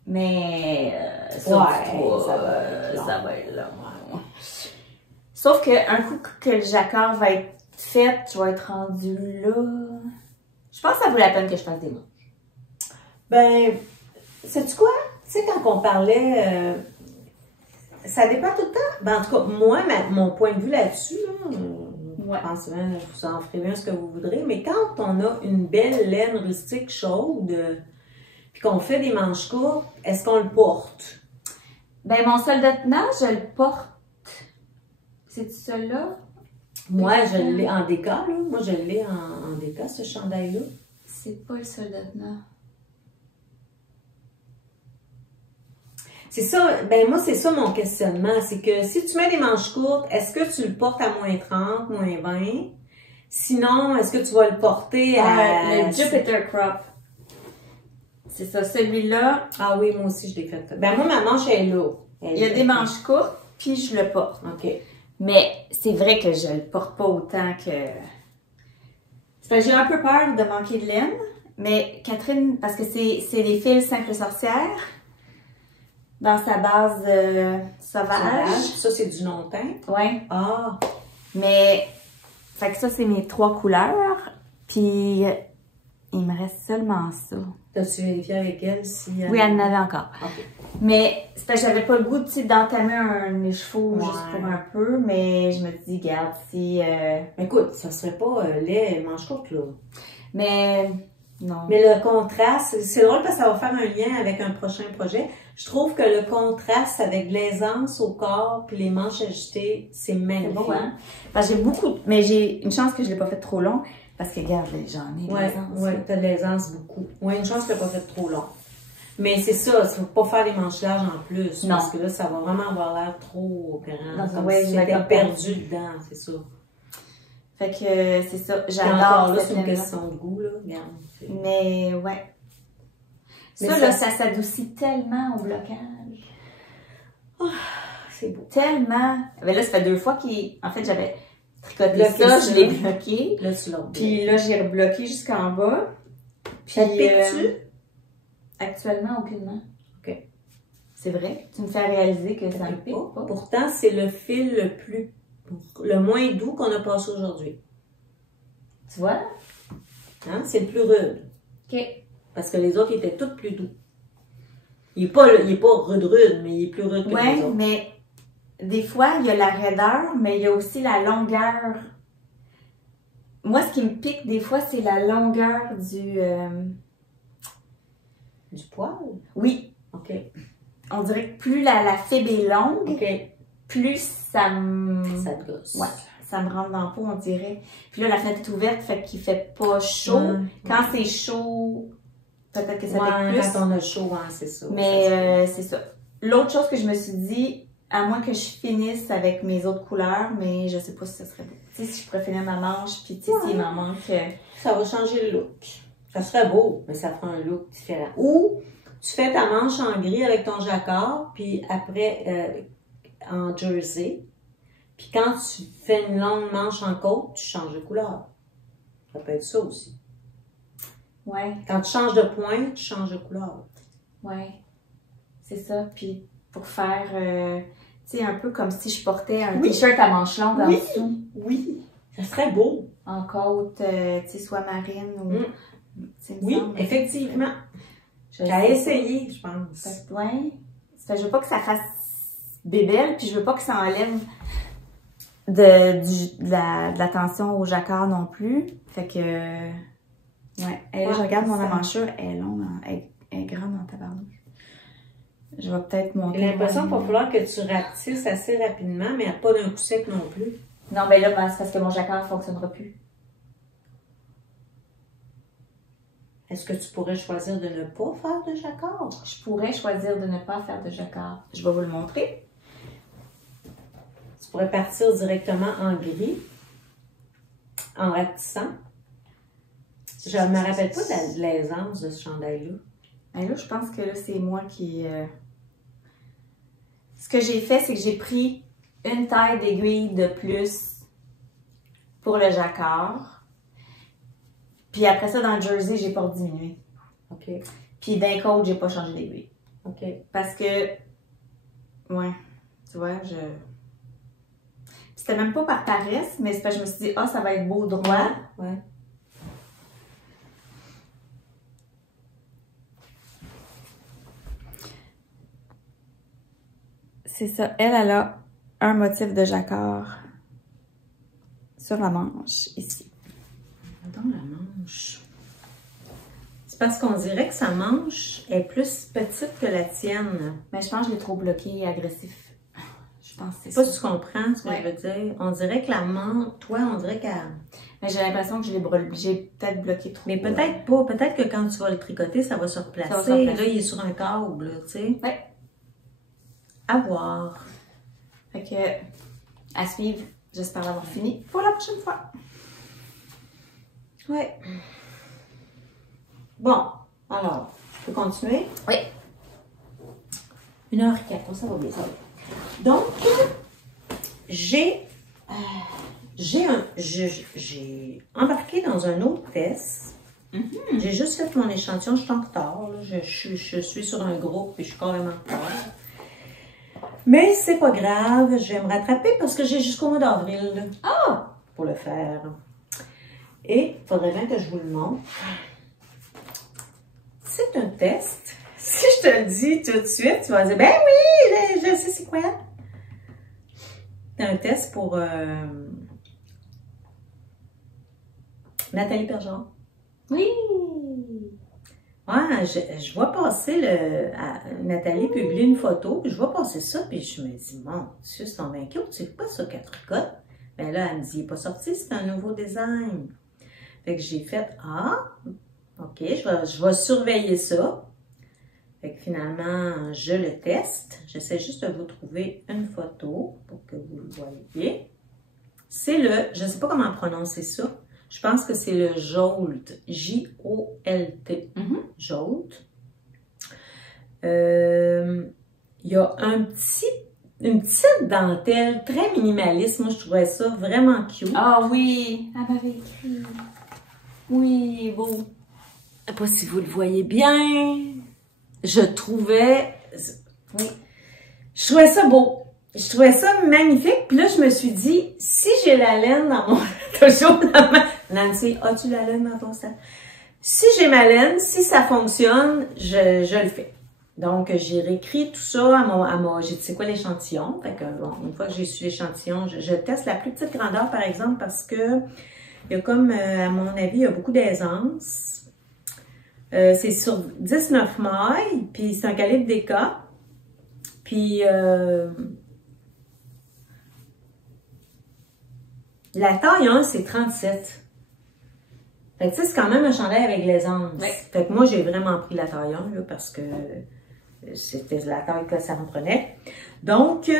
Mais ça va être là. Sauf que un coup que le jacquard va être fait, je vais être rendue là. Je pense que ça vaut la peine que je fasse des manches. Ben, sais-tu quoi? Tu sais, quand on parlait, ça dépend tout le temps. Ben, en tout cas, moi, mon point de vue là-dessus, là, Ouais. Je pense souvent, je vous en ferai bien ce que vous voudrez. Mais quand on a une belle laine rustique chaude, puis qu'on fait des manches courtes, est-ce qu'on le porte? Ben, mon soldat de tenant, je le porte. C'est-tu celui-là? Moi, je l'ai en déca, là. Moi, je l'ai en déca, ce chandail-là. C'est pas le soldat de tenant. C'est ça, ben moi, c'est ça mon questionnement. C'est que si tu mets des manches courtes, est-ce que tu le portes à moins 30, moins 20? Sinon, est-ce que tu vas le porter à... Le Jupiter Crop. C'est ça, celui-là. Ah oui, moi aussi, je l'ai fait. Ben moi, ma manche est là. Il y a des manches courtes, puis je le porte. OK. Mais c'est vrai que je le porte pas autant que... C'est parce que j'ai un peu peur de manquer de laine. Mais Catherine, parce que c'est les fils simples sorcières, dans sa base sauvage. Ça, c'est du non-teint? Ouais. Ah! Mais, fait que ça, c'est mes 3 couleurs. Puis, il me reste seulement ça. T'as-tu vérifié avec elle si... Oui, elle en avait encore. OK. Mais, c'est parce que j'avais pas le goût, tu sais, d'entamer un écheveau Ouais. juste pour un peu. Mais je me dis, garde, si... Écoute, ça serait pas laid, manche courte, là. Mais, non. Mais le contraste, c'est drôle parce que ça va faire un lien avec un prochain projet. Je trouve que le contraste avec l'aisance au corps puis les manches ajustées, c'est C'est magnifique. beau, hein? Parce que j'ai beaucoup... Mais j'ai une chance que je l'ai pas fait trop long. Parce que, regarde, j'en ai de Ouais, l'aisance. ouais, t'as de l'aisance beaucoup. Ouais, une chance que t'as pas fait trop long. Mais c'est ça, il faut pas faire les manches larges en plus. Non. Parce que là, ça va vraiment avoir l'air trop grand. Non, Comme ouais, si je vais t'étais comme perdu dedans, c'est ça. Fait que, c'est ça. Puis encore J'adore là, cette c'est une laine-là. question de goût, là. Regarde. Mais, ouais. Mais Ça, là, ça s'adoucit tellement au blocage. C'est beau. Tellement. Mais là, ça fait 2 fois en fait, j'avais tricoté Bloqué ça, ça. je l'ai bloqué. Là, tu l'as rebloqué. Puis là, j'ai rebloqué jusqu'en bas. Puis, Ça te pique-tu? Actuellement, aucunement. OK. C'est vrai. Tu me fais réaliser que ça me pique pique pas. Pourtant, c'est le fil le moins doux qu'on a passé aujourd'hui. Tu vois? Hein? C'est le plus rude. OK. Parce que les autres ils étaient tous plus doux. Il est pas rude, mais il est plus rude que les Ouais, autres. mais des fois, il y a la raideur, mais il y a aussi la longueur. Moi, ce qui me pique des fois, c'est la longueur du... Du poil? Oui, OK. on dirait que plus la fibre est longue, OK. plus ça me... Ça te gosse. Ouais, ça me rentre dans la peau, on dirait. Puis là, la fenêtre est ouverte, fait qu'il fait pas chaud. Ouais. Quand c'est chaud, peut-être que ça Ouais, pique plus. quand on a chaud, hein, c'est ça. Mais c'est ça. L'autre chose que je me suis dit, à moins que je finisse avec mes autres couleurs, mais je sais pas si ce serait beau. Tu sais, si je pourrais finir ma manche, puis tu sais, s'il m'en manque... Ça va changer le look. Ça serait beau, mais ça fera un look différent. Ou tu fais ta manche en gris avec ton jacquard, puis après en jersey. Puis quand tu fais une longue manche en côte, tu changes de couleur. Ça peut être ça aussi. Ouais, Quand tu changes de point, tu changes de couleur. ouais. C'est ça. Puis pour faire, tu sais, un peu comme si je portais un Oui. t-shirt à manches longues en Oui. dessous. Oui, ça serait beau. En côte, tu sais, soit marine ou... Mm. Tu sais, il me Oui, semble. effectivement. Je J'ai sais essayé, je pas. pense. Fait que, ouais. C'est parce que je veux pas que ça fasse bébelle, puis je veux pas que ça enlève de la tension au jacquard non plus. Fait que... Ouais. Et là, Ouais, je regarde mon ça. amanchure, elle est longue, elle est grande en tabarnouche. Je vais peut-être monter... J'ai l'impression qu'il va mon- falloir que tu rapetisses assez rapidement, mais pas d'un coup sec non plus. Non, mais là, ben, c'est parce que mon jacquard ne fonctionnera plus. Est-ce que tu pourrais choisir de ne pas faire de jacquard? Je pourrais choisir de ne pas faire de jacquard. Je vais vous le montrer. Tu pourrais partir directement en gris, en rapetissant. Je ne me rappelle pas de l'aisance de ce chandail-là. Et là, je pense que là, c'est moi qui... Ce que j'ai fait, c'est que j'ai pris une taille d'aiguille de plus pour le jacquard. Puis après ça, dans le jersey, j'ai pas diminué. OK. Puis d'un côté, j'ai pas changé d'aiguille. OK. Parce que... Ouais, tu vois, C'était même pas par paresse, mais c'est parce que je me suis dit, ah, ça va être beau droit. Ouais. C'est ça. Elle a un motif de jacquard sur la manche, ici. Dans la manche. C'est parce qu'on dirait que sa manche est plus petite que la tienne. Mais je pense que je l'ai trop bloqué et agressif. Je pense que c'est Pas ça. si tu comprends ce que je veux dire. On dirait que la manche, toi, on dirait qu'elle... Mais j'ai l'impression que j'ai peut-être bloqué trop. Mais peut-être pas. Peut-être que quand tu vas le tricoter, ça va se replacer. Ça va se replacer. Là, il est sur un câble, tu sais. Ouais. À voir. Fait que, à suivre. J'espère l'avoir fini pour la prochaine fois. Ouais. Bon, alors, je peux continuer? Oui. 1h04, ça va bien, ça va bien. Donc, j'ai embarqué dans un autre test. J'ai juste fait mon échantillon, je suis en retard. Là. Je suis sur un groupe et je suis carrément en retard. Mais c'est pas grave, je vais me rattraper parce que j'ai jusqu'au mois d'avril pour le faire. Et il faudrait bien que je vous le montre. C'est un test. Si je te le dis tout de suite, tu vas dire, ben oui, je sais c'est quoi. C'est un test pour Nathalie Bergeron. Oui! Ouais, je vois passer Nathalie publie une photo, puis je vois passer ça, puis je me dis, mon Dieu, c'est bien cute, c'est pas ça qu'elle tricote. Ben là, elle me dit, il n'est pas sorti, c'est un nouveau design. Fait que j'ai fait, ok, je vais surveiller ça. Fait que finalement, je le teste. J'essaie juste de vous trouver une photo pour que vous le voyez. C'est je ne sais pas comment prononcer ça. Je pense que c'est le Jolt. J-O-L-T. Jolt. Il y a une petite dentelle très minimaliste. Moi, je trouvais ça vraiment cute. Ah oui! Elle m'avait écrit. Oui, beau. Je sais pas si vous le voyez bien. Je trouvais ça beau. Je trouvais ça magnifique. Puis là, je me suis dit, si j'ai la laine dans mon... toujours dans ma... Nancy, as-tu la laine dans ton sac? Si j'ai ma laine, si ça fonctionne, je le fais. Donc, j'ai réécrit tout ça j'ai dit, c'est quoi l'échantillon? Fait que, bon, une fois que j'ai su l'échantillon, je teste la plus petite grandeur, par exemple, parce que il y a comme, à mon avis, il y a beaucoup d'aisance. C'est sur 19 mailles, puis c'est un calibre DK. Puis, la taille 1, c'est 37. Fait que tu sais, c'est quand même un chandail avec l'aisance. Ouais. Fait que moi, j'ai vraiment pris la taille 1, là, parce que c'était la taille que ça me prenait. Donc,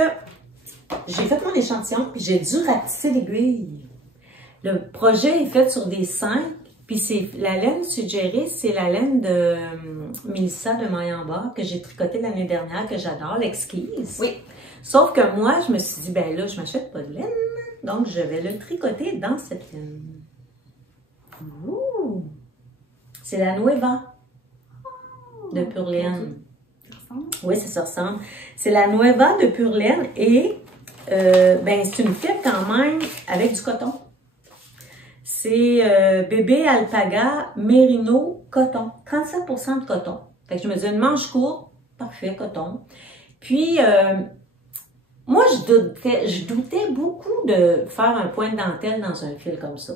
j'ai fait mon échantillon, puis j'ai dû rapetisser l'aiguille. Le projet est fait sur des 5, puis c'est la laine suggérée, c'est la laine de Mélissa de Maille-en-Bas que j'ai tricotée l'année dernière, que j'adore, l'exquise. Oui. Sauf que moi, je me suis dit, ben là, je m'achète pas de laine, donc je vais le tricoter dans cette laine. Ouh! C'est la Nueva de Pure Laine. Oui, ça ressemble. C'est la Nueva de Pure Laine et ben, c'est une fibre quand même avec du coton. C'est bébé alpaga mérino coton. 37% de coton. Fait que je me dis une manche courte, parfait, coton. Puis, moi, je doutais beaucoup de faire un point de dentelle dans un fil comme ça.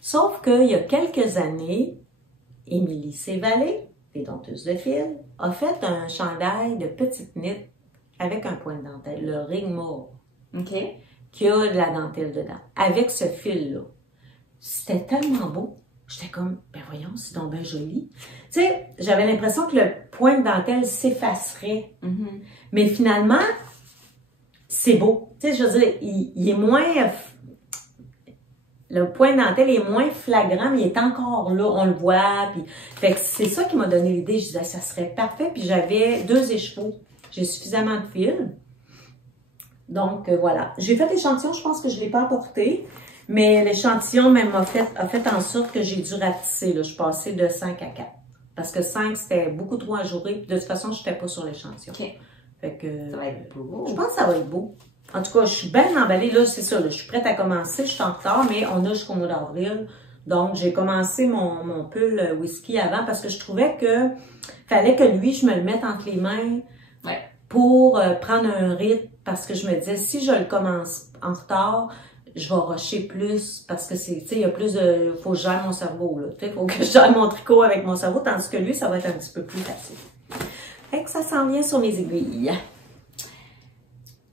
Sauf qu'il y a quelques années, Émilie Sévalé, des dompteuses de fil, a fait un chandail de petite knit avec un point de dentelle, le Rigmore. OK. Qui a de la dentelle dedans, avec ce fil-là. C'était tellement beau. J'étais comme, ben voyons, c'est donc bien joli. Tu sais, j'avais l'impression que le point de dentelle s'effacerait. Mais finalement, c'est beau. Tu sais, je veux dire, il est moins... Le point de dentelle est moins flagrant, mais il est encore là, on le voit. Puis, fait que c'est ça qui m'a donné l'idée. Je disais, ça serait parfait. Puis j'avais 2 écheveaux. J'ai suffisamment de fil. Donc, voilà. J'ai fait l'échantillon, je pense que je ne l'ai pas apporté. Mais l'échantillon même a fait en sorte que j'ai dû rapetisser. Là. Je suis passée de 5 à 4. Parce que 5, c'était beaucoup trop ajouré. Puis de toute façon, je n'étais pas sur l'échantillon. OK. Fait que, ça va être beau. Je pense que ça va être beau. En tout cas, je suis bien emballée. Là, c'est ça. Là, je suis prête à commencer. Je suis en retard, mais on a jusqu'au mois d'avril. Donc, j'ai commencé mon pull whisky avant parce que je trouvais que fallait que lui, je me le mette entre les mains pour prendre un rythme. Parce que je me disais, si je le commence en retard, je vais rusher plus parce que c'est, tu sais, il y a plus de, faut que je gère mon cerveau, là. Tu sais, faut que je gère mon tricot avec mon cerveau, tandis que lui, ça va être un petit peu plus facile. Fait que ça s'en vient sur mes aiguilles.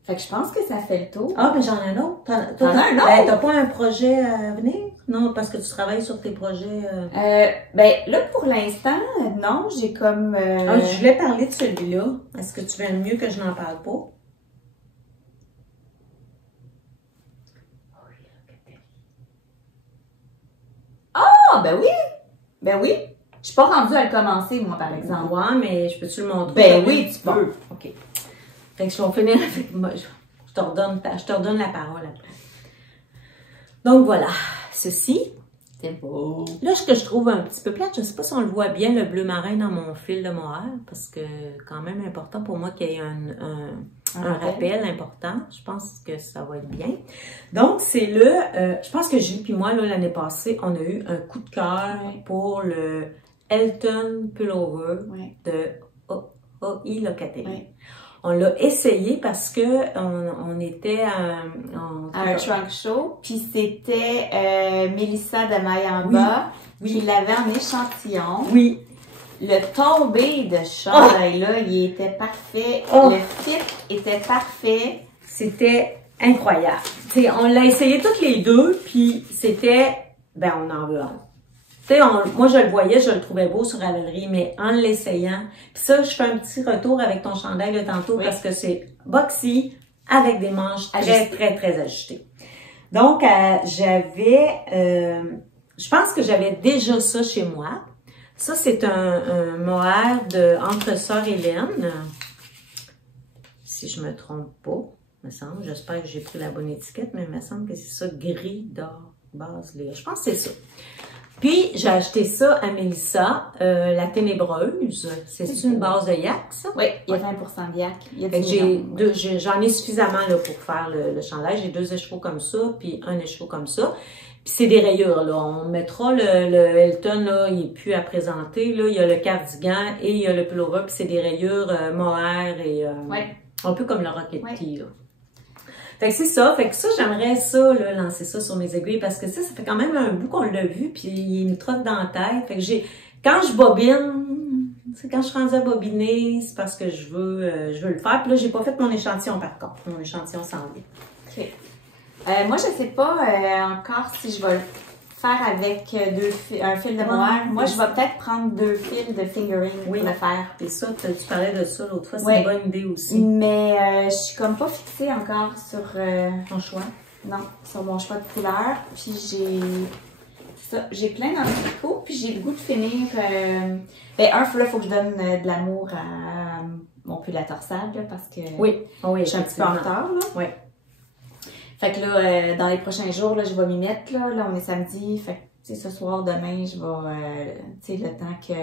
Fait que je pense que ça fait le tour. Ah, mais j'en ai un autre. T'en as un autre? T'as pas un projet à venir? Non, parce que tu travailles sur tes projets. Ben là, pour l'instant, non, j'ai comme... Ah, je voulais parler de celui-là. Est-ce que tu veux mieux que je n'en parle pas? Ah, ben oui! Ben oui! Je suis pas rendue à le commencer, moi, par exemple. Ouais, mais je peux-tu le montrer? Ben oui, tu peux. OK. Fait que je vais finir avec moi. Je te redonne la parole après. Donc voilà, ceci. C'est beau. Là, ce que je trouve un petit peu plate, je ne sais pas si on le voit bien, le bleu marin dans mon fil de mohair, parce que quand même important pour moi qu'il y ait un rappel important. Je pense que ça va être bien. Donc, c'est je pense que Julie et moi, l'année passée, on a eu un coup de cœur pour le Elton Pullover de O.I. Locatelli. Oui. On l'a essayé parce que on était à un trunk show, puis c'était Mélissa de Mayamba qui l'avait en échantillon. Oui. Le tombé de chandail là, il était parfait. Le fit était parfait. C'était incroyable. T'sais, on l'a essayé toutes les deux, puis c'était, ben on en veut un. Tu sais, moi, je le voyais, je le trouvais beau sur Ravelry, mais en l'essayant, puis ça, je fais un petit retour avec ton chandail de tantôt parce que c'est boxy avec des manches très ajustées. Donc, je pense que j'avais déjà ça chez moi. Ça, c'est un mohair de Entre Sœurs Hélène. Si je me trompe pas, me semble. J'espère que j'ai pris la bonne étiquette, mais il me semble que c'est ça, gris d'or, base lire. Je pense que c'est ça. Puis, j'ai acheté ça à Mélissa, la ténébreuse. C'est une base de yak, ça? Oui, il y a 20% de yak. J'en ai suffisamment là, pour faire le chandail. J'ai 2 écheveaux comme ça, puis un écheveau comme ça. Puis c'est des rayures, là. On mettra le Elton, là, il n'est plus à présenter. Là. Il y a le cardigan et il y a le pullover, puis c'est des rayures mohair et un peu comme le Rocket Tee, là. Fait que c'est ça. Fait que ça, j'aimerais ça, là, lancer ça sur mes aiguilles parce que ça fait quand même un bout qu'on l'a vu, puis il me trotte dans la tête. Fait que quand je bobine, c'est quand je suis rendue à bobiner, c'est parce que je veux le faire. Puis là, j'ai pas fait mon échantillon par contre. Mon échantillon s'en vient. OK. Moi, je sais pas encore si je vais le faire avec un fil de mohair. Moi, je vais peut-être prendre 2 fils de fingering pour le faire. Et ça, tu parlais de ça l'autre fois, c'est une bonne idée aussi. Mais je suis comme pas fixée encore sur ton choix. Non, sur mon choix de couleur. Puis j'ai plein dans le tricot, puis j'ai le goût de finir. Là, faut que je donne de l'amour à mon pull à torsade, là, parce que je suis un petit peu en retard. Là. Oui. Fait que là, dans les prochains jours, là, je vais m'y mettre. Là, on est samedi. Fait que, ce soir, demain, je vais, le temps que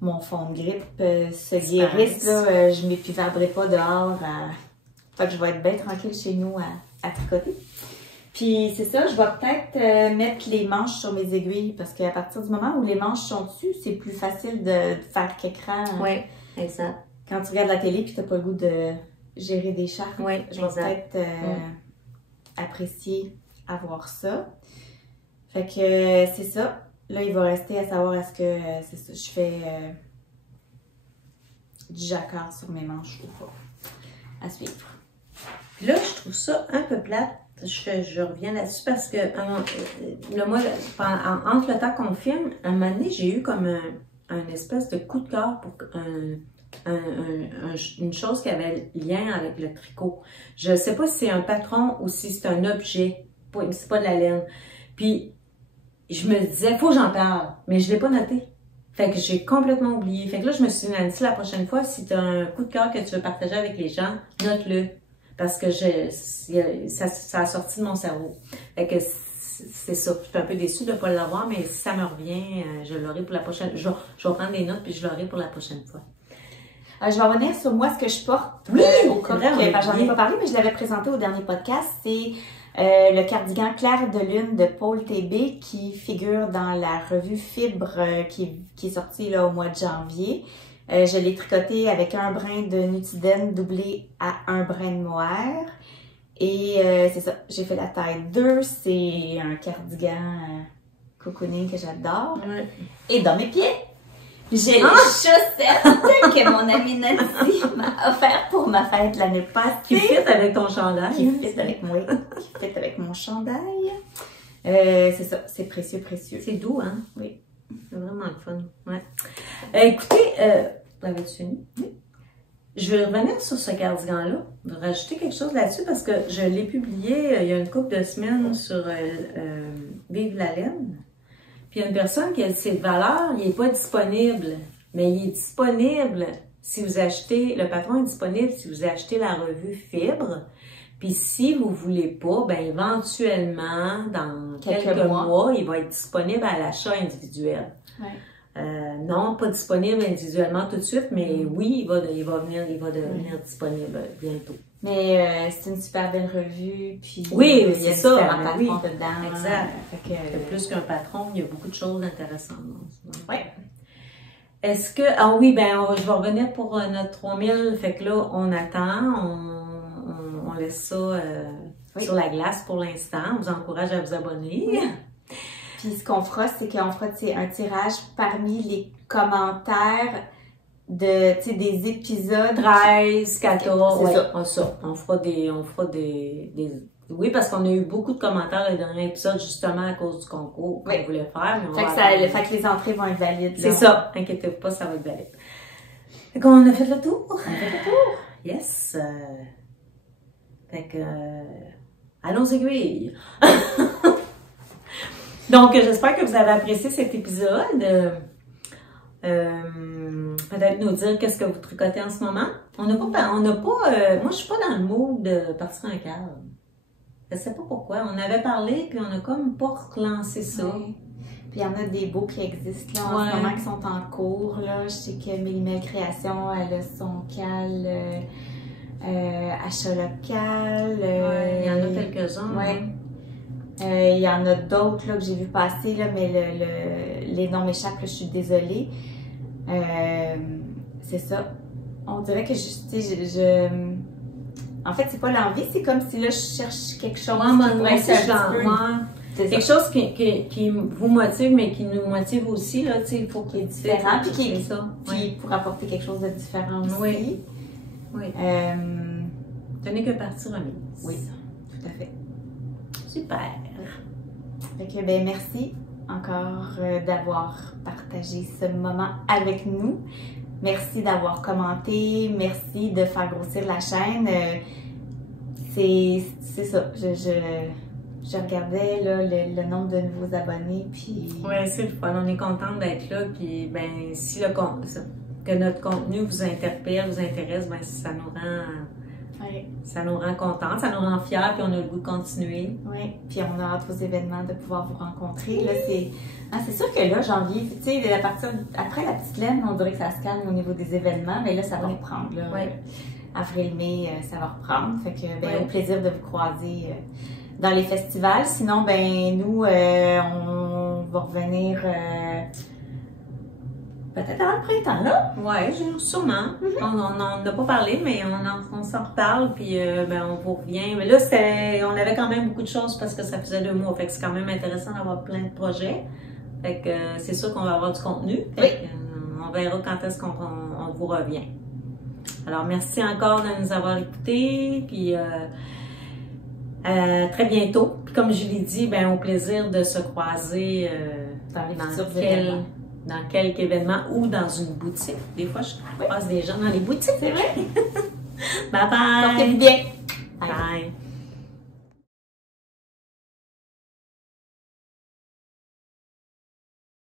mon fond de grippe se guérisse, là, je m'épuiserai pas dehors. Fait que je vais être bien tranquille chez nous à tricoter. Puis c'est ça, je vais peut-être mettre les manches sur mes aiguilles parce qu'à partir du moment où les manches sont dessus, c'est plus facile de faire qu'écran. Oui, exact. Quand tu regardes la télé puis tu n'as pas le goût de gérer des chartes, je vais peut-être apprécier avoir ça. Fait que c'est ça. Là, il va rester à savoir est-ce que je fais du jacquard sur mes manches ou pas. À suivre. Puis là, je trouve ça un peu plate. Je reviens là-dessus parce que entre le temps qu'on filme, à un moment donné, j'ai eu comme un espèce de coup de cœur pour une chose qui avait lien avec le tricot. Je ne sais pas si c'est un patron ou si c'est un objet. C'est pas de la laine. Puis, je me disais, faut que j'en parle, mais je ne l'ai pas noté. Fait que j'ai complètement oublié. Fait que là, je me suis dit, Nancy, la prochaine fois, si tu as un coup de cœur que tu veux partager avec les gens, note-le. Parce que ça a sorti de mon cerveau. Fait que c'est ça. Je suis un peu déçue de ne pas l'avoir, mais si ça me revient, je l'aurai pour la prochaine. Je vais prendre des notes puis je l'aurai pour la prochaine fois. Je vais revenir sur moi, ce que je porte au coq. J'en ai pas parlé, mais je l'avais présenté au dernier podcast. C'est le cardigan clair de lune de Paul TB qui figure dans la revue Fibre qui est sortie là, au mois de janvier. Je l'ai tricoté avec un brin de Nutiden doublé à un brin de mohair. Et c'est ça, j'ai fait la taille 2. C'est un cardigan cocooning que j'adore. Ouais. Et dans mes pieds, j'ai les chaussettes que mon amie Nancy m'a offert pour ma fête l'année passée. Qui fit avec ton chandail. Qui fit avec moi, qui fit avec mon chandail. C'est ça, c'est précieux, précieux. C'est doux, hein? Oui. C'est vraiment le fun. Ouais. Écoutez, l'avais-tu fini? Oui. Je vais revenir sur ce cardigan-là, rajouter quelque chose là-dessus parce que je l'ai publié il y a une couple de semaines sur Vive la laine. Puis il y a une personne qui a dit ses valeurs, il n'est pas disponible, mais il est disponible si vous achetez, le patron est disponible si vous achetez la revue Fibre. Puis si vous voulez pas, ben éventuellement, dans quelques mois, il va être disponible à l'achat individuel. Ouais. Non, pas disponible individuellement tout de suite, mais oui, il va devenir disponible bientôt. Mais c'est une super belle revue, puis oui, il y a ça, différents patrons dedans. Exact. C'est plus qu'un patron, il y a beaucoup de choses intéressantes. Oui. Est-ce que, ah oui, ben je vais revenir pour notre 3000, fait que là, on attend, on laisse ça sur la glace pour l'instant, on vous encourage à vous abonner. Oui. Puis ce qu'on fera, c'est qu'on fera un tirage parmi les commentaires des épisodes 13, 14, c'est ça. On fera des oui, parce qu'on a eu beaucoup de commentaires le dernier épisode justement à cause du concours qu'on voulait faire. Mais fait que les entrées vont être valides. C'est ça, inquiétez-vous pas, ça va être valide. Fait qu'on a fait le tour. On a fait le tour. Yes. Fait que allons aiguilles. Donc, j'espère que vous avez apprécié cet épisode. Peut-être nous dire qu'est-ce que vous tricotez en ce moment. Moi, je suis pas dans le mood de partir en cadre. Je sais pas pourquoi. On avait parlé, puis on a comme pas relancé ça. Oui. Puis il y en a des beaux qui existent là, en ce moment qui sont en cours. Là. Je sais que Mélimel Création, elle a son cal achat local. Il y en a quelques-uns. Oui. Il y en a d'autres là, que j'ai vu passer, là, mais les noms m'échappent, là, je suis désolée. C'est ça. On dirait que en fait, c'est pas l'envie, c'est comme si là, je cherche quelque chose quelque chose qui vous motive, mais qui nous motive aussi, là, il faut qu'il y ait différent, puis qui pour apporter quelque chose de différent aussi. Oui. Ce n'est que partie remise. Oui, tout à fait. Super. Fait que, ben, merci encore d'avoir partagé ce moment avec nous. Merci d'avoir commenté. Merci de faire grossir la chaîne. C'est ça. Je regardais là, le nombre de nouveaux abonnés. Puis... Oui, c'est le fun. On est contente d'être là. Puis, ben, si que notre contenu vous interpelle, vous intéresse, ben, ça nous rend contents, ça nous rend fiers, puis on a le goût de continuer. Oui, puis on a hâte aux événements de pouvoir vous rencontrer. Là, c'est sûr que là, janvier, tu sais, après la petite laine, on dirait que ça se calme au niveau des événements, mais là, ça va reprendre. Là, avril, mai, ça va reprendre. Fait que, ben, au plaisir de vous croiser dans les festivals. Sinon, ben, nous, on va revenir... peut-être avant le printemps, là? Oui, sûrement. On n'en a pas parlé, mais on s'en reparle, puis ben, on vous revient. Mais là, on avait quand même beaucoup de choses parce que ça faisait 2 mois, fait que c'est quand même intéressant d'avoir plein de projets. Fait que c'est sûr qu'on va avoir du contenu. Fait que, on verra quand est-ce qu'on vous revient. Alors, merci encore de nous avoir écoutés, puis très bientôt. Puis comme je l'ai dit, ben, au plaisir de se croiser dans quelques événements ou dans une boutique. Des fois, je croise des gens dans les boutiques. C'est vrai. Bye bye. Portez-vous bien. Bye.